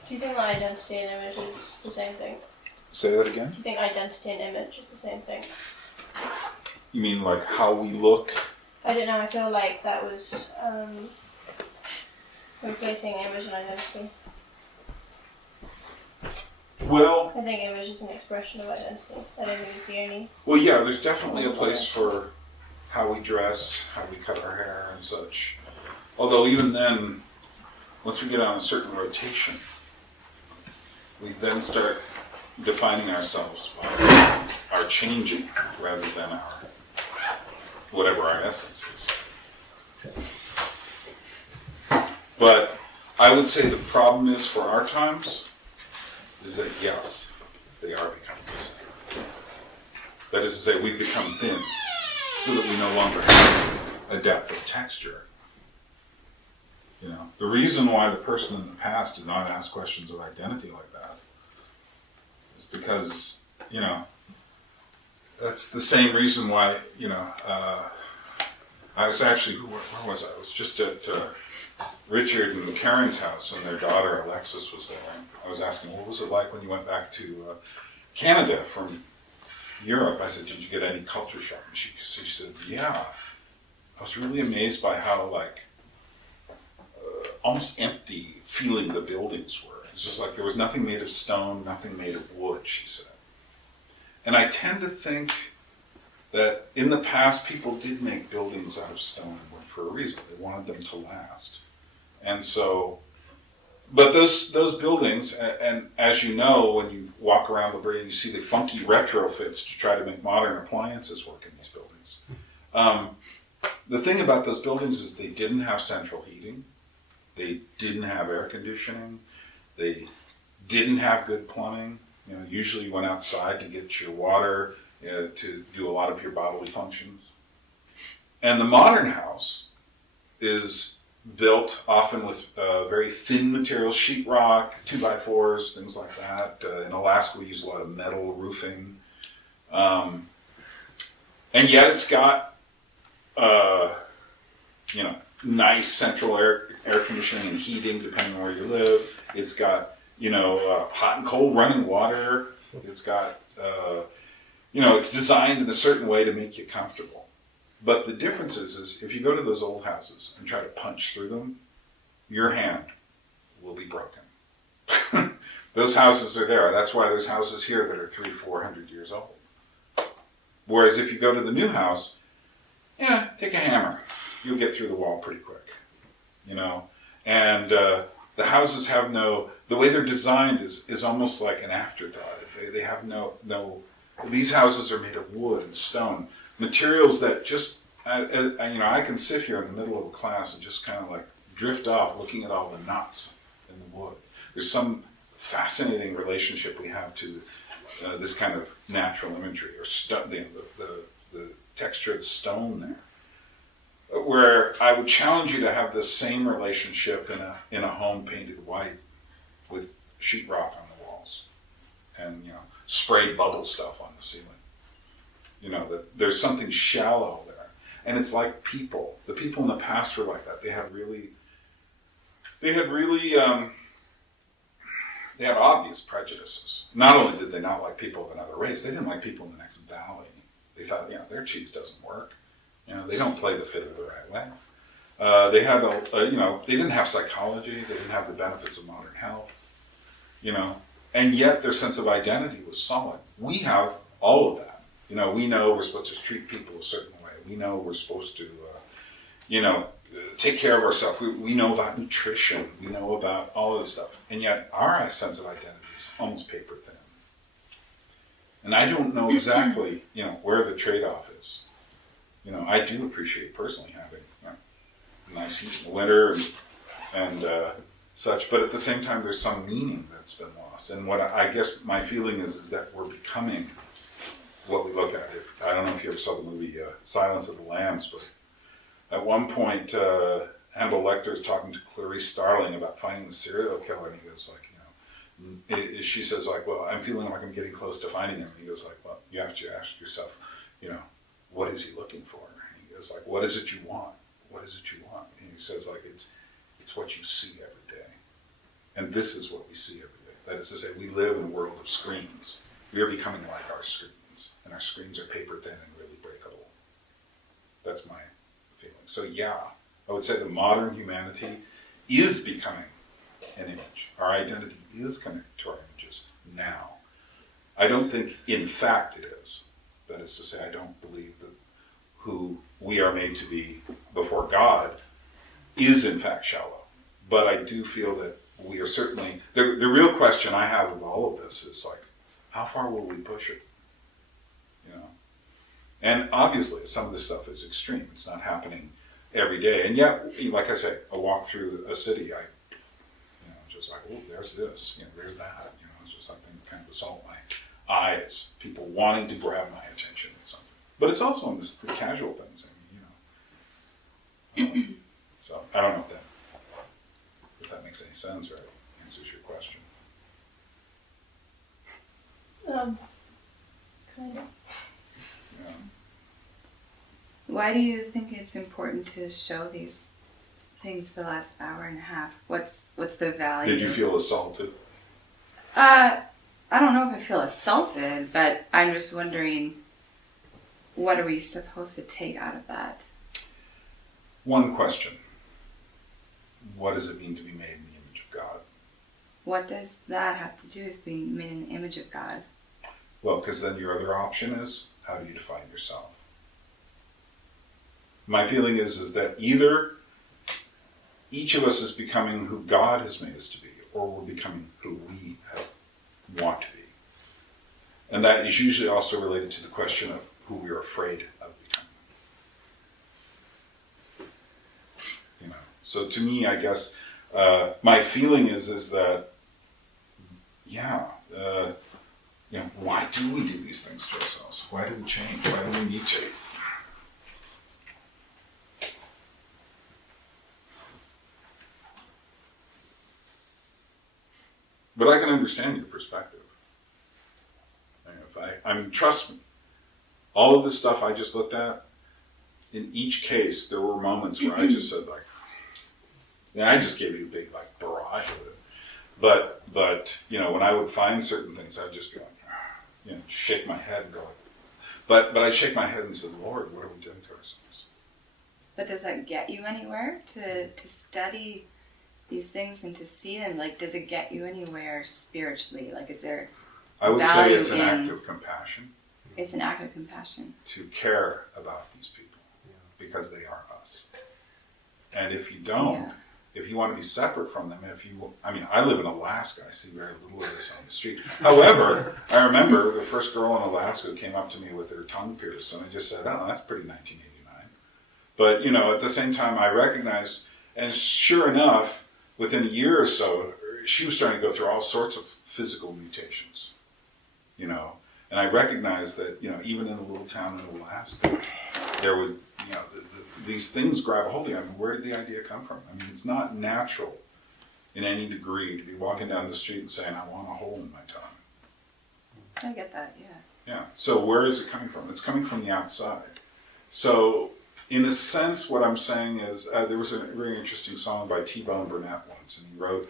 Do you think that identity and image is the same thing? Say that again? Do you think identity and image is the same thing? You mean like how we look? I don't know, I feel like that was replacing image and identity. Well, I think image is an expression of identity. I don't think it's the only. Well, yeah, there's definitely a place for how we dress, how we cut our hair and such. Although even then, once we get on a certain rotation, we then start defining ourselves by our changing rather than our whatever our essence is. But I would say the problem is for our times is that yes, they are becoming the same. That is to say, we've become thin so that we no longer have a depth of texture. You know, the reason why the person in the past did not ask questions of identity like that is because, you know, that's the same reason why, you know, I was actually, where was I? I was just at Richard and Karen's house, and their daughter Alexis was there. I was asking, what was it like when you went back to Canada from Europe? I said, did you get any culture shock? And she said, yeah. I was really amazed by how, like, almost empty feeling the buildings were. It's just like there was nothing made of stone, nothing made of wood, she said. And I tend to think that in the past, people did make buildings out of stone and wood for a reason. They wanted them to last. And so, but those buildings, and as you know, when you walk around the building, you see the funky retrofits to try to make modern appliances work in these buildings. The thing about those buildings is they didn't have central heating. They didn't have air conditioning. They didn't have good plumbing. You know, usually you went outside to get your water to do a lot of your bodily functions. And the modern house is built often with very thin materials, sheetrock, 2x4s, things like that. In Alaska, we use a lot of metal roofing. And yet it's got, you know, nice central air conditioning and heating, depending on where you live. It's got, you know, hot and cold running water. It's got, you know, it's designed in a certain way to make you comfortable. But the difference is if you go to those old houses and try to punch through them, your hand will be broken. Those houses are there. That's why there's houses here that are 300-400 years old. Whereas if you go to the new house, yeah, take a hammer. You'll get through the wall pretty quick, you know. And the houses have no, the way they're designed is almost like an afterthought. They have no, these houses are made of wood and stone, materials that just, you know, I can sit here in the middle of a class and just kind of like drift off looking at all the nuts in the wood. There's some fascinating relationship we have to this kind of natural imagery, or the texture of the stone there, where I would challenge you to have the same relationship in a home painted white with sheetrock on the walls and, you know, sprayed bubble stuff on the ceiling. You know, that there's something shallow there. And it's like people. The people in the past were like that. They had obvious prejudices. Not only did they not like people of another race, they didn't like people in the next valley. They thought, you know, their cheese doesn't work. You know, they don't play the fiddle the right way. They had you know, they didn't have psychology. They didn't have the benefits of modern health. You know, and yet their sense of identity was solid. We have all of that. You know, we know we're supposed to treat people a certain way. We know we're supposed to, you know, take care of ourselves. We know about nutrition. We know about all of this stuff. And yet our sense of identity is almost paper thin. And I don't know exactly, you know, where the trade-off is. You know, I do appreciate personally having nice heat in the winter and such, but at the same time, there's some meaning that's been lost. And what I guess my feeling is that we're becoming what we look at. I don't know if you ever saw the movie Silence of the Lambs, but at one point, Hannibal Lecter is talking to Clarice Starling about finding the serial killer, and he goes like, you know, she says like, well, I'm feeling like I'm getting close to finding him. And he goes like, well, you have to ask yourself, you know, what is he looking for? And he goes like, what is it you want? What is it you want? And he says like, it's what you see every day. And this is what we see every day. That is to say, we live in a world of screens. We are becoming like our screens, and our screens are paper thin and really breakable. That's my feeling. So yeah, I would say the modern humanity is becoming an image. Our identity is connected to our images now. I don't think, in fact, it is. That is to say, I don't believe that who we are made to be before God is in fact shallow. But I do feel that we are certainly, the real question I have of all of this is like, how far will we push it? You know? And obviously some of this stuff is extreme. It's not happening every day. And yet, like I said, I walk through a city, just like, oh, there's this, there's that. It's just something that kind of assault my eyes. People wanting to grab my attention with something. But it's also in the casual things. So I don't know if that makes any sense or answers your question. Kind of. Yeah. Why do you think it's important to show these things for the last hour and a half? What's the value? Did you feel assaulted? I don't know if I feel assaulted, but I'm just wondering, what are we supposed to take out of that? One question. What does it mean to be made in the image of God? What does that have to do with being made in the image of God? Well, because then your other option is, how do you define yourself? My feeling is that either each of us is becoming who God has made us to be, or we're becoming who we want to be. And that is usually also related to the question of who we're afraid of becoming. So to me, I guess, my feeling is that, why do we do these things to ourselves? Why do we change? Why do we mutate? But I can understand your perspective. I mean, trust me, all of the stuff I just looked at, in each case, there were moments where I just said, I just gave you a big, barrage of it. But when I would find certain things, I'd just be shake my head and go but I'd shake my head and say, Lord, what are we doing to ourselves? But does that get you anywhere to study these things and to see them? Does it get you anywhere spiritually? Is there I would say it's an act of compassion. It's an act of compassion. To care about these people because they are us. And if you don't, if you want to be separate from them, I live in Alaska, I see very little of this on the street. However, I remember the first girl in Alaska who came up to me with her tongue pierced, and I just said, oh, that's pretty 1989. But, at the same time I recognized, and sure enough, within a year or so, she was starting to go through all sorts of physical mutations, and I recognized that, even in a little town in Alaska, there would, these things grab a hold of you. Where did the idea come from? It's not natural in any degree to be walking down the street and saying, I want a hole in my tongue. I get that, Yeah. So where is it coming from? It's coming from the outside. So in a sense, what I'm saying is, there was a very interesting song by T-Bone Burnett once, and he wrote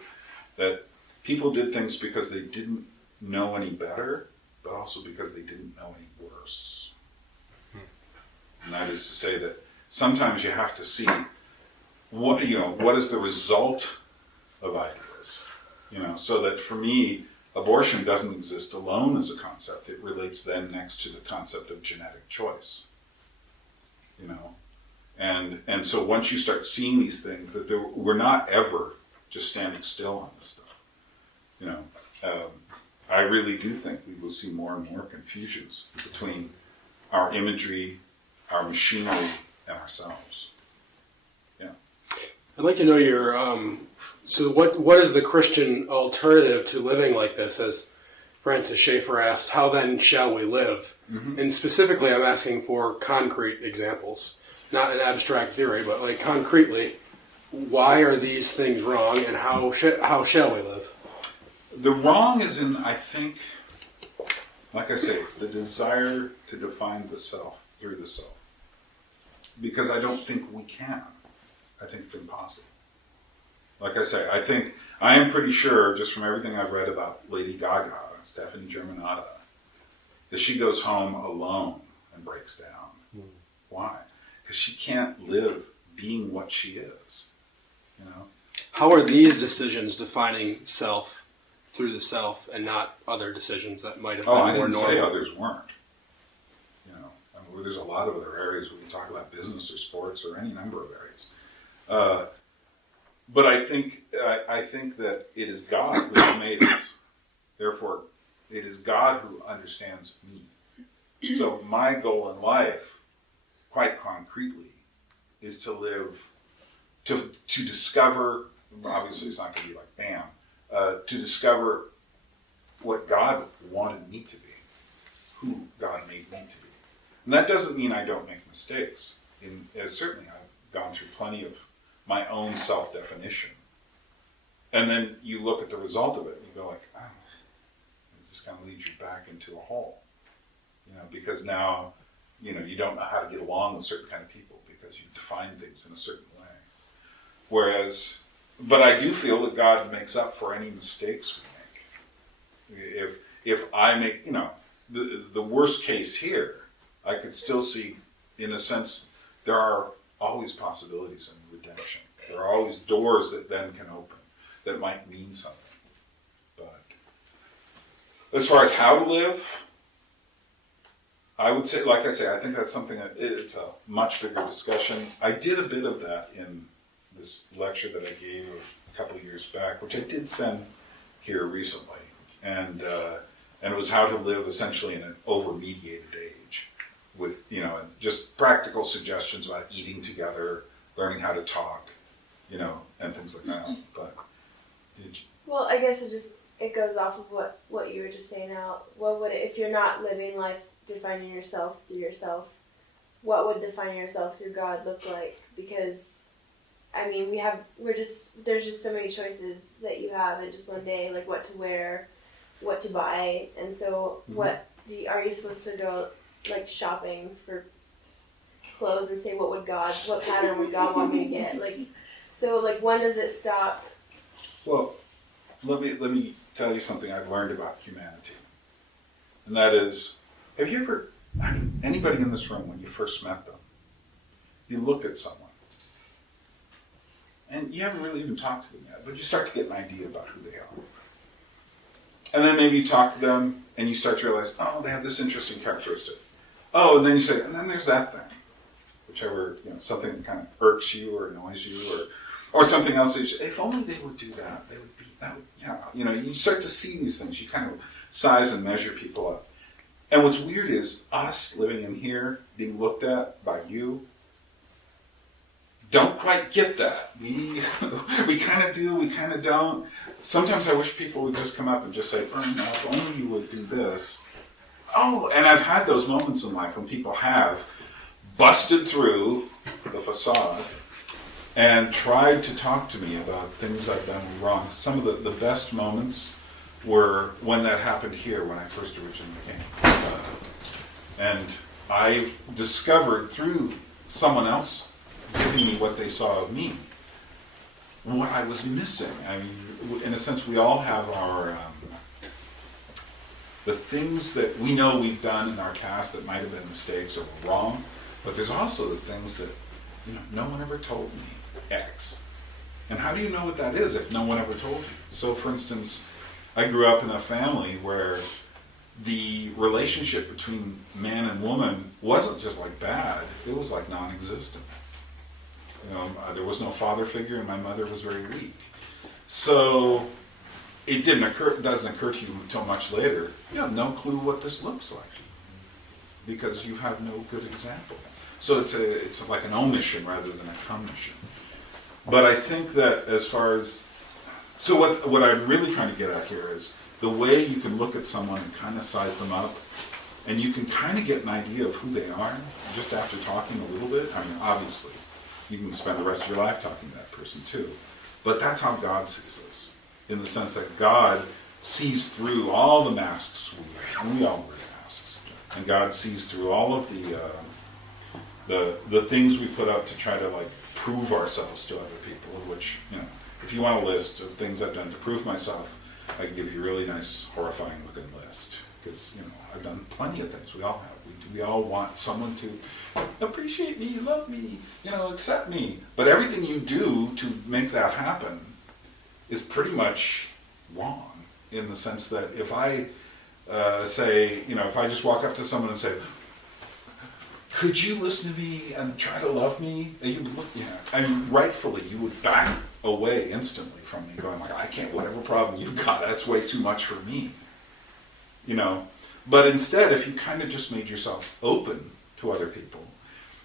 that people did things because they didn't know any better, but also because they didn't know any worse. And that is to say that sometimes you have to see what is the result of ideas. So that for me, abortion doesn't exist alone as a concept. It relates then next to the concept of genetic choice. And so once you start seeing these things, that we're not ever just standing still on this stuff. I really do think we will see more and more confusions between our imagery, our machinery, and ourselves. Yeah. I'd like to know your, so what is the Christian alternative to living like this? As Francis Schaeffer asked, how then shall we live? Mm-hmm. And specifically, I'm asking for concrete examples, not an abstract theory, but concretely, why are these things wrong and how shall we live? The wrong is in, I think, like I say, it's the desire to define the self through the self. Because I don't think we can. I think it's impossible. Like I say, I am pretty sure, just from everything I've read about Lady Gaga, Stephanie Germanotta, that she goes home alone and breaks down. Mm. Why? Because she can't live being what she is. How are these decisions defining self through the self and not other decisions that might have been more normal? I didn't say others weren't. There's a lot of other areas we can talk about, business or sports or any number of areas. But I think that it is God who has made us. Therefore, it is God who understands me. So my goal in life, quite concretely, is to live, to discover, obviously it's not going to be like bam, to discover what God wanted me to be, who God made me to be. And that doesn't mean I don't make mistakes. Certainly I've gone through plenty of my own self-definition. And then you look at the result of it and you go like, oh, it just kind of leads you back into a hole. Because now, you don't know how to get along with certain kind of people because you define things in a certain way. But I do feel that God makes up for any mistakes we make. If I make, the worst case here, I could still see, in a sense, there are always possibilities in redemption. There are always doors that then can open that might mean something. But as far as how to live, I would say, like I say, I think that's something that it's a much bigger discussion. I did a bit of that in this lecture that I gave a couple of years back, which I did send here recently, and it was how to live essentially in an over-mediated age, with just practical suggestions about eating together, learning how to talk, and things like that. But did you? Well, I guess it goes off of what you were just saying now. What would if you're not living life defining yourself through yourself, what would defining yourself through God look like? Because there's just so many choices that you have in just one day, like what to wear, what to buy, and so are you supposed to go like shopping for clothes and say what pattern would God want me to get? When does it stop? Well, let me tell you something I've learned about humanity, and that is, have you ever, anybody in this room, when you first met them, you look at someone, and you haven't really even talked to them yet, but you start to get an idea about who they are. And then maybe you talk to them, and you start to realize, oh, they have this interesting characteristic. Oh, and then you say, and then there's that thing. Whichever, something that kind of irks you or annoys you, or something else. If only they would do that, they would be, you start to see these things. You kind of size and measure people up. And what's weird is us living in here, being looked at by you, don't quite get that. We kind of do, we kind of don't. Sometimes I wish people would just come up and just say, oh, no, if only you would do this. Oh, and I've had those moments in life when people have busted through the facade and tried to talk to me about things I've done wrong. Some of the best moments were when that happened here, when I first originally came. And I discovered through someone else giving me what they saw of me, what I was missing. I mean, in a sense, we all have our the things that we know we've done in our past that might have been mistakes or were wrong, but there's also the things that, no one ever told me X. And how do you know what that is if no one ever told you? So, for instance, I grew up in a family where the relationship between man and woman wasn't just like bad, it was like non-existent. There was no father figure, and my mother was very weak. So it doesn't occur to you until much later. You have no clue what this looks like because you've had no good example. So it's like an omission rather than a commission. But I think that as far as, so what I'm really trying to get at here is the way you can look at someone and kind of size them up, and you can kind of get an idea of who they are just after talking a little bit. I mean, obviously, you can spend the rest of your life talking to that person too. But that's how God sees us, in the sense that God sees through all the masks we wear, and we all wear masks. And God sees through all of the things we put up to try to prove ourselves to other people, of which, if you want a list of things I've done to prove myself, I can give you a really nice, horrifying looking list. Because, I've done plenty of things. We all have. We all want someone to appreciate me, love me, accept me. But everything you do to make that happen is pretty much wrong, in the sense that if I say, if I just walk up to someone and say, could you listen to me and try to love me? And you look, rightfully, you would back away instantly from me, going like, I can't, whatever problem you've got, that's way too much for me. You know? But instead, if you kind of just made yourself open to other people,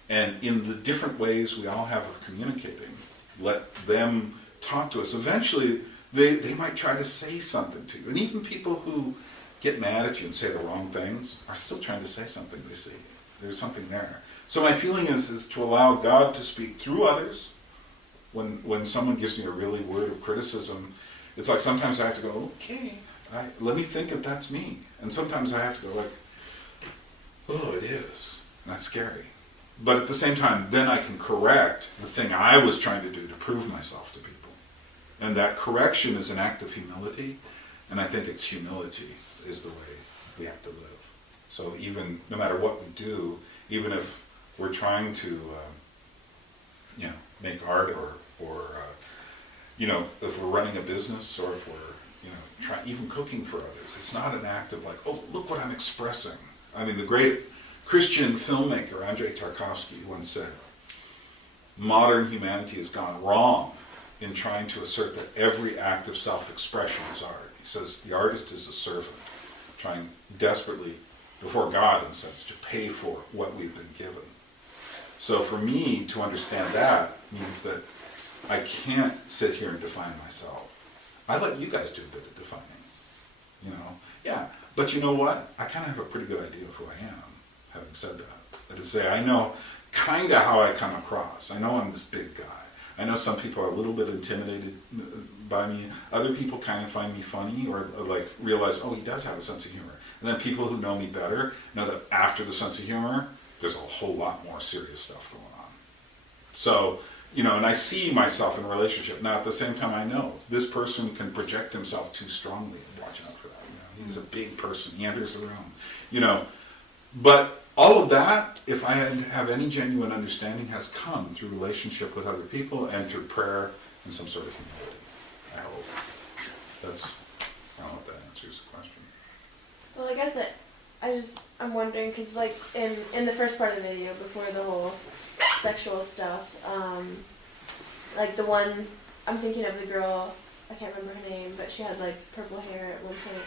and in the different ways we all have of communicating, let them talk to us, eventually they might try to say something to you. And even people who get mad at you and say the wrong things are still trying to say something. They see there's something there. So my feeling is to allow God to speak through others. When someone gives me a really word of criticism, it's like sometimes I have to go, okay, let me think if that's me. And sometimes I have to go like, oh, it is. And that's scary. But at the same time, then I can correct the thing I was trying to do to prove myself to people. And that correction is an act of humility. And I think it's humility is the way we have to live. So even, no matter what we do, even if we're trying to, make art or if we're running a business or if we're, even cooking for others, it's not an act of like, oh, look what I'm expressing. I mean, the great Christian filmmaker Andrei Tarkovsky once said, modern humanity has gone wrong in trying to assert that every act of self-expression is art. He says the artist is a servant, trying desperately before God, in a sense, to pay for what we've been given. So for me to understand that means that I can't sit here and define myself. I let you guys do a bit of defining, Yeah, but you know what? I kind of have a pretty good idea of who I am, having said that. That is to say, I know kind of how I come across. I know I'm this big guy. I know some people are a little bit intimidated by me. Other people kind of find me funny or like realize, oh, he does have a sense of humor. And then people who know me better know that after the sense of humor, there's a whole lot more serious stuff going on. So, and I see myself in a relationship. Now, at the same time, I know this person can project himself too strongly, and watch out for that. He's a big person. He enters the room. But all of that, if I have any genuine understanding, has come through relationship with other people and through prayer and some sort of humility. I hope. I don't know if that answers the question. Well, I guess that I'm wondering, because like in the first part of the video, before the whole sexual stuff, like the one, I'm thinking of the girl, I can't remember her name, but she had like purple hair at one point.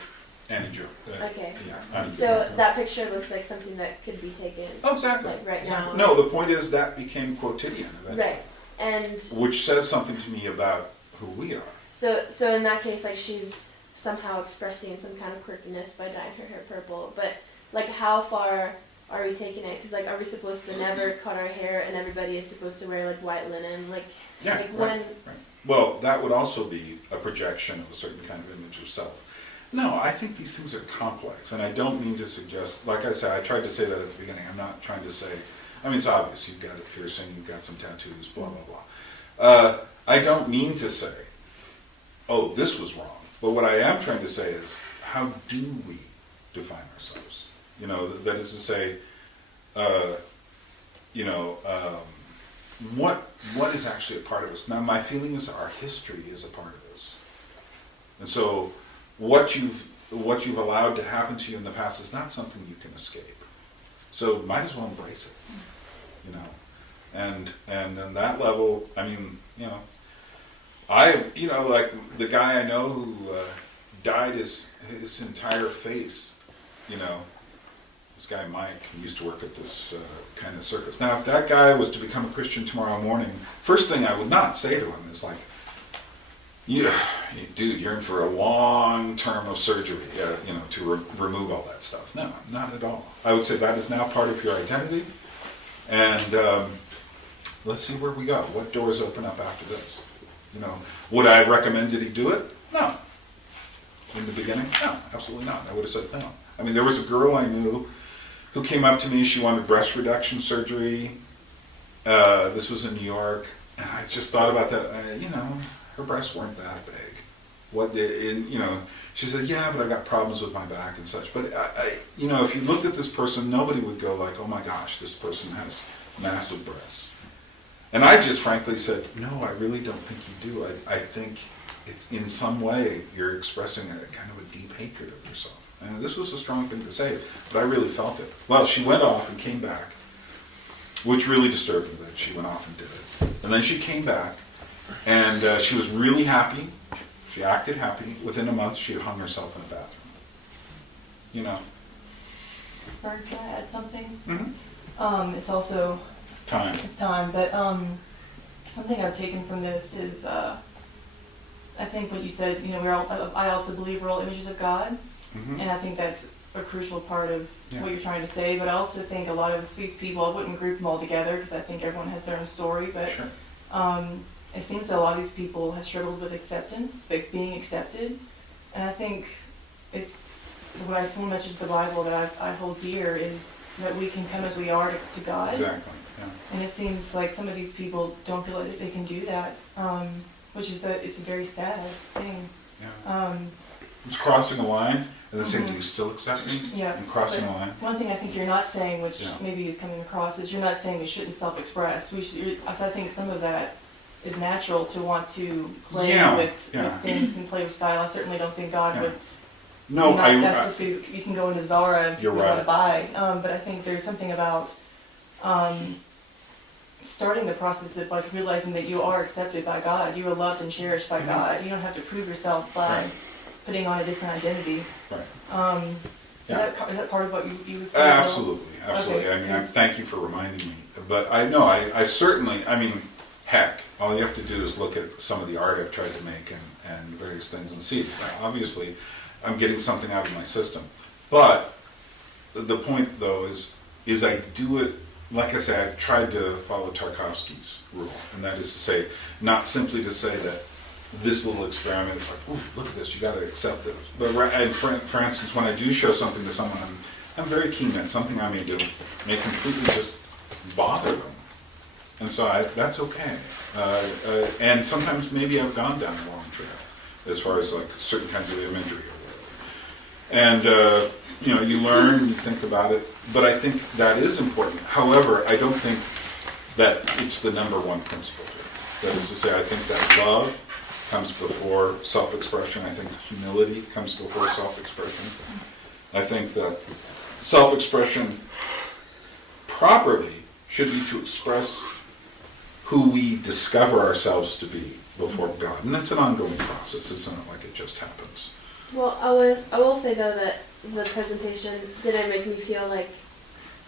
Andrew. Okay. Yeah, so that picture looks like something that could be taken. Oh, exactly. Like right exactly. now. No, the point is that became quotidian eventually. Right. And which says something to me about who we are. So in that case, like she's somehow expressing some kind of quirkiness by dyeing her hair purple. But like, how far are we taking it? Because like, are we supposed to never cut our hair and everybody is supposed to wear like white linen? Like, yeah, like right, right. Well, that would also be a projection of a certain kind of image of self. No, I think these things are complex, and I don't mean to suggest, like I said, I tried to say that at the beginning, I'm not trying to say, I mean, it's obvious, you've got a piercing, you've got some tattoos, blah, blah, blah. I don't mean to say, oh, this was wrong, but what I am trying to say is, how do we define ourselves? That is to say, what is actually a part of us? Now, my feeling is our history is a part of us. And so, what you've allowed to happen to you in the past is not something you can escape. So might as well embrace it, And on that level, I mean, like the guy I know who dyed his entire face, this guy Mike used to work at this kind of circus. Now, if that guy was to become a Christian tomorrow morning, first thing I would not say to him is like, dude, you're in for a long term of surgery, to remove all that stuff. No, not at all. I would say that is now part of your identity, and let's see where we go. What doors open up after this? Would I have recommended he do it? No. In the beginning? No, absolutely not. I would have said no. I mean, there was a girl I knew who came up to me. She wanted breast reduction surgery. This was in New York, and I just thought about that. Her breasts weren't that big. She said, yeah, but I've got problems with my back and such. But, if you looked at this person, nobody would go like, oh my gosh, this person has massive breasts. And I just frankly said, no, I really don't think you do. I think it's in some way you're expressing a kind of a deep hatred of yourself. And this was a strong thing to say, but I really felt it. Well, she went off and came back, which really disturbed me that she went off and did it. And then she came back, And she was really happy. She acted happy. Within a month, she had hung herself in a bathroom. You know. Or can I add something? Mm-hmm. It's also time. It's time, but one thing I've taken from this is I think what you said. You know, I also believe we're all images of God, and I think that's a crucial part of what you're trying to say. But I also think a lot of these people, I wouldn't group them all together because I think everyone has their own story. But it seems that a lot of these people have struggled with acceptance, like being accepted, and I think it's. One message of the Bible that I hold dear is that we can come as we are to God. Exactly. Yeah. And it seems like some of these people don't feel like they can do that, which is that it's a very sad thing. Yeah. It's crossing a line and then saying, "Do you still accept me?" Yeah. And crossing a line. One thing I think you're not saying, which maybe is coming across, is you're not saying we shouldn't self-express. So I think some of that is natural to want to play with things and play with style. I certainly don't think God would. No, that's just you can go into Zara if you want to buy. But I think there's something about starting the process of like realizing that you are accepted by God. You are loved and cherished by God. You don't have to prove yourself by putting on a different identity. Right. Is that part of what you would say? Absolutely. Okay. I mean, thank you for reminding me. But I certainly, I mean, heck, all you have to do is look at some of the art I've tried to make and various things and see. Obviously, I'm getting something out of my system. But the point, though, is I do it, like I say, I've tried to follow Tarkovsky's rule, and that is to say, not simply to say that this little experiment is like, ooh, look at this, you got to accept it. But for instance, when I do show something to someone, I'm very keen that something I may do may completely just bother them. And so that's okay. And sometimes maybe I've gone down the wrong trail as far as like certain kinds of imagery. And, you learn, you think about it, but I think that is important. However, I don't think that it's the number one principle here. That is to say, I think that love comes before self-expression. I think humility comes before self-expression. I think that self-expression properly should be to express who we discover ourselves to be before God. And it's an ongoing process. It's not like it just happens. Well, I will say though that the presentation didn't make me feel like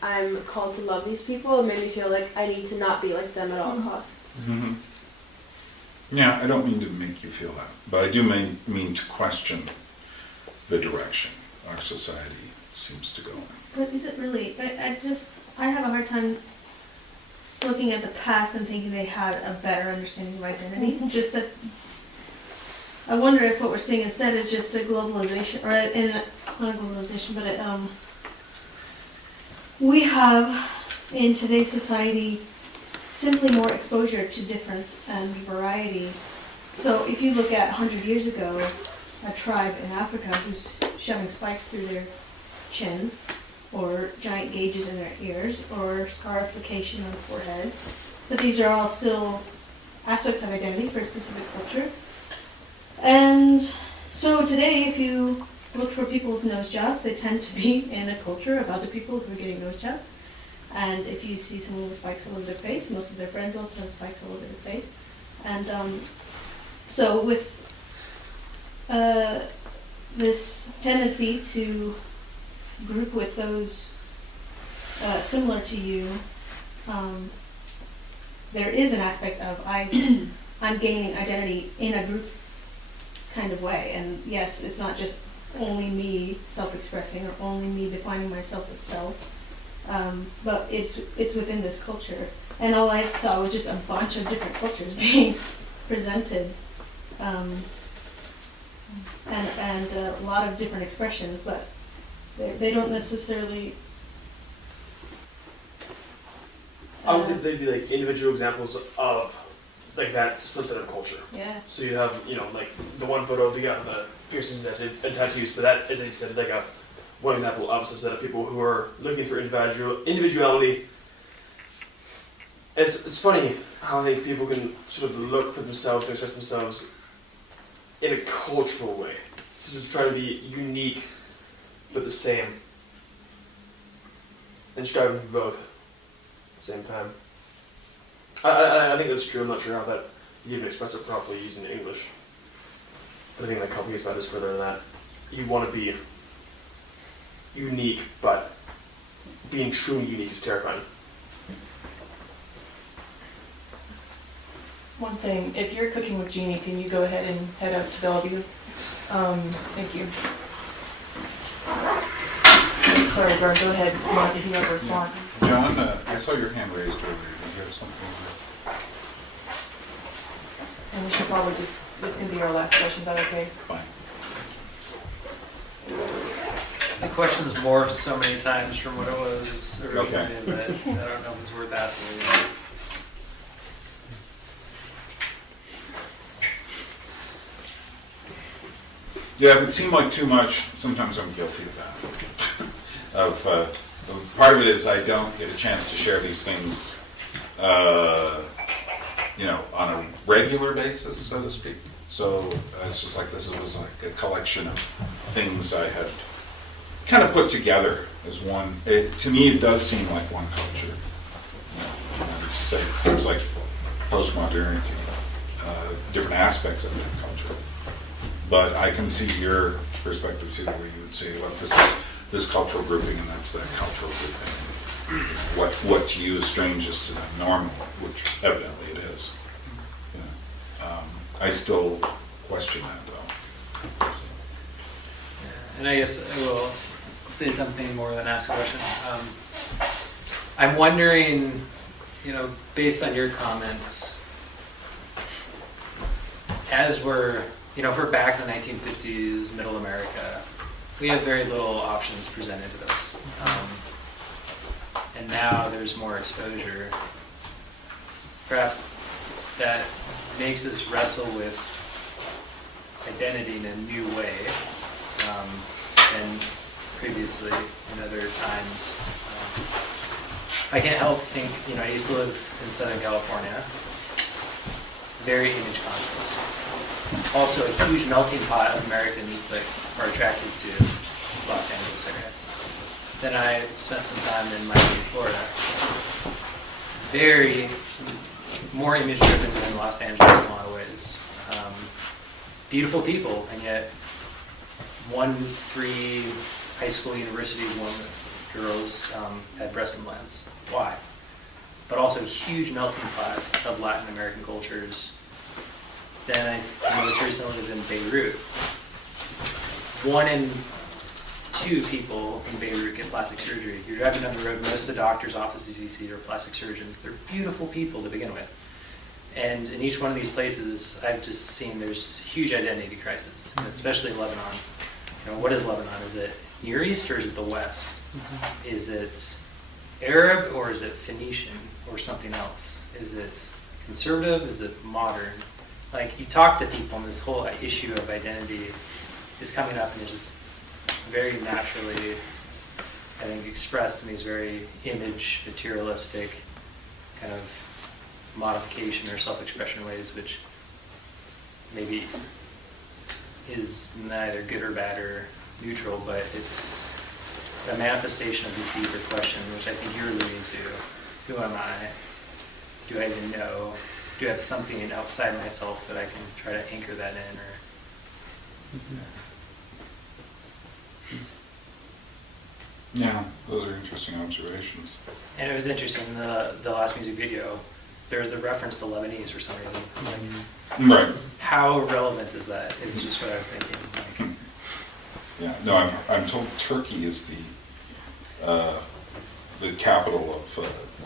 I'm called to love these people. It made me feel like I need to not be like them at all costs. Mm-hmm. Yeah, I don't mean to make you feel that, but I do mean to question the direction our society seems to go in. But is it really? I have a hard time looking at the past and thinking they had a better understanding of identity. Just that. I wonder if what we're seeing instead is just a globalization, or not a globalization, but we have in today's society simply more exposure to difference and variety. So if you look at 100 years ago, a tribe in Africa who's shoving spikes through their chin, or giant gauges in their ears, or scarification on the forehead, but these are all still aspects of identity for a specific culture. And so today, if you look for people with nose jobs, they tend to be in a culture of other people who are getting nose jobs. And if you see someone with spikes all over their face, most of their friends also have spikes all over their face. And so with this tendency to group with those similar to you, there is an aspect of I'm gaining identity in a group kind of way. And yes, it's not just only me self-expressing or only me defining myself as self, but it's within this culture. And all I saw was just a bunch of different cultures being presented, and a lot of different expressions, but they don't necessarily. I would say they'd be like individual examples of like that subset of culture. Yeah. So you have, like the one photo of the piercings and tattoos, but that is, as you said, like one example of a subset of people who are looking for individuality. It's funny how I think people can sort of look for themselves and express themselves in a cultural way. Just trying to be unique but the same. And striving for both at the same time. I think that's true. I'm not sure how that you even express it properly using English. But I think the company side is further than that. You want to be unique, but being truly unique is terrifying. One thing, if you're cooking with Jeannie, can you go ahead and head up to Bellevue? Thank you. Sorry, Byrne, go ahead. If you have a response. John, I saw your hand raised earlier. Did you have something? And we should probably just, this can be our last question. Is that okay? Fine. The question's morphed so many times from what it was originally Okay. that I don't know if it's worth asking anymore. Yeah, if it seemed like too much, sometimes I'm guilty of that. Part of it is I don't get a chance to share these things, on a regular basis, so to speak. So it's just like this was like a collection of things I had kind of put together as one. To me, it does seem like one culture. It seems like postmodernity, different aspects of that culture. But I can see your perspective too, where you would say, well, this is this cultural grouping and that's that cultural grouping. What to you is strange is to them normal, which evidently it is. I still question that though. And I guess I will say something more than ask a question. I'm wondering, based on your comments, as we're, if we're back in the 1950s, middle America, we have very little options presented to us. And now there's more exposure. Perhaps that makes us wrestle with identity in a new way than previously in other times. I can't help think, I used to live in Southern California, very image conscious. Also a huge melting pot of Americans that are attracted to Los Angeles area. Then I spent some time in Miami, Florida. Very more image driven than Los Angeles in a lot of ways. Beautiful people, and yet 1-3 high school, university girls had breast implants. Why? But also a huge melting pot of Latin American cultures. Then I most recently lived in Beirut. 1 in 2 people in Beirut get plastic surgery. If you're driving down the road, most of the doctor's offices you see are plastic surgeons. They're beautiful people to begin with. And in each one of these places, I've just seen there's huge identity crisis, especially Lebanon. What is Lebanon? Is it Near East or is it the West? Is it Arab or is it Phoenician or something else? Is it conservative? Is it modern? Like, you talk to people and this whole issue of identity is coming up and it's just very naturally, I think, expressed in these very image, materialistic kind of modification or self-expression ways, which maybe is neither good or bad or neutral, but it's a manifestation of this deeper question, which I think you're leading to. Who am I? Do I even know? Do I have something outside myself that I can try to anchor that in? Or Yeah, those are interesting observations. And it was interesting, the last music video, there's the reference to Lebanese for some reason. Right. How relevant is that? Is just what I was thinking. Yeah, no, I'm told Turkey is the capital of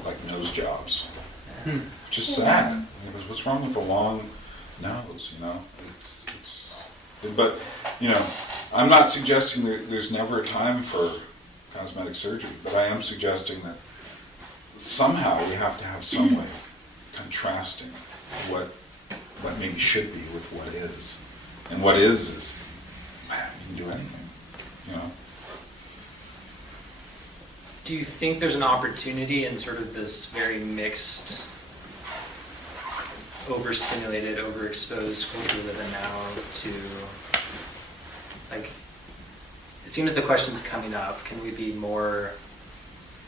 like nose jobs, which is sad. Because what's wrong with a long nose? But I'm not suggesting there's never a time for cosmetic surgery, but I am suggesting that somehow we have to have some way of contrasting what maybe should be with what is, and what is man, you can do anything. Do you think there's an opportunity in sort of this very mixed, overstimulated, overexposed culture we live in now to, like, it seems the question's coming up, can we be more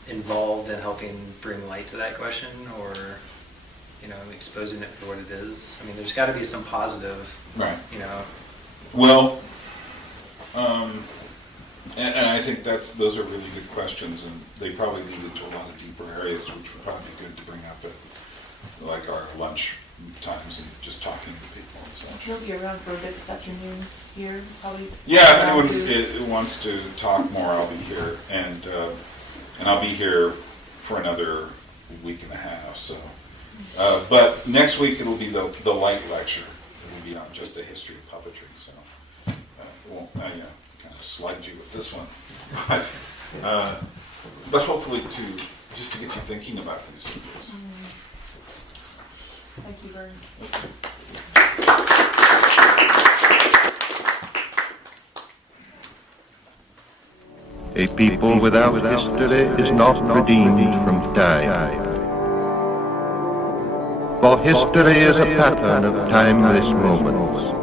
involved in helping bring light to that question, or exposing it for what it is. I mean, there's got to be some positive, Right. Well, and I think those are really good questions, and they probably lead into a lot of deeper areas, which would probably be good to bring up at like our lunch times and just talking to people and such. He'll be around for a bit this afternoon here, probably. Yeah, if anyone wants to talk more, I'll be here, and I'll be here for another week and a half. So, but next week it'll be the light lecture. It'll be on just a history of puppetry. So, I kind of slugged you with this one, but hopefully just to get you thinking about these subjects. Thank you, Byrne. A people without history is not redeemed from time. For history is a pattern of timeless moments.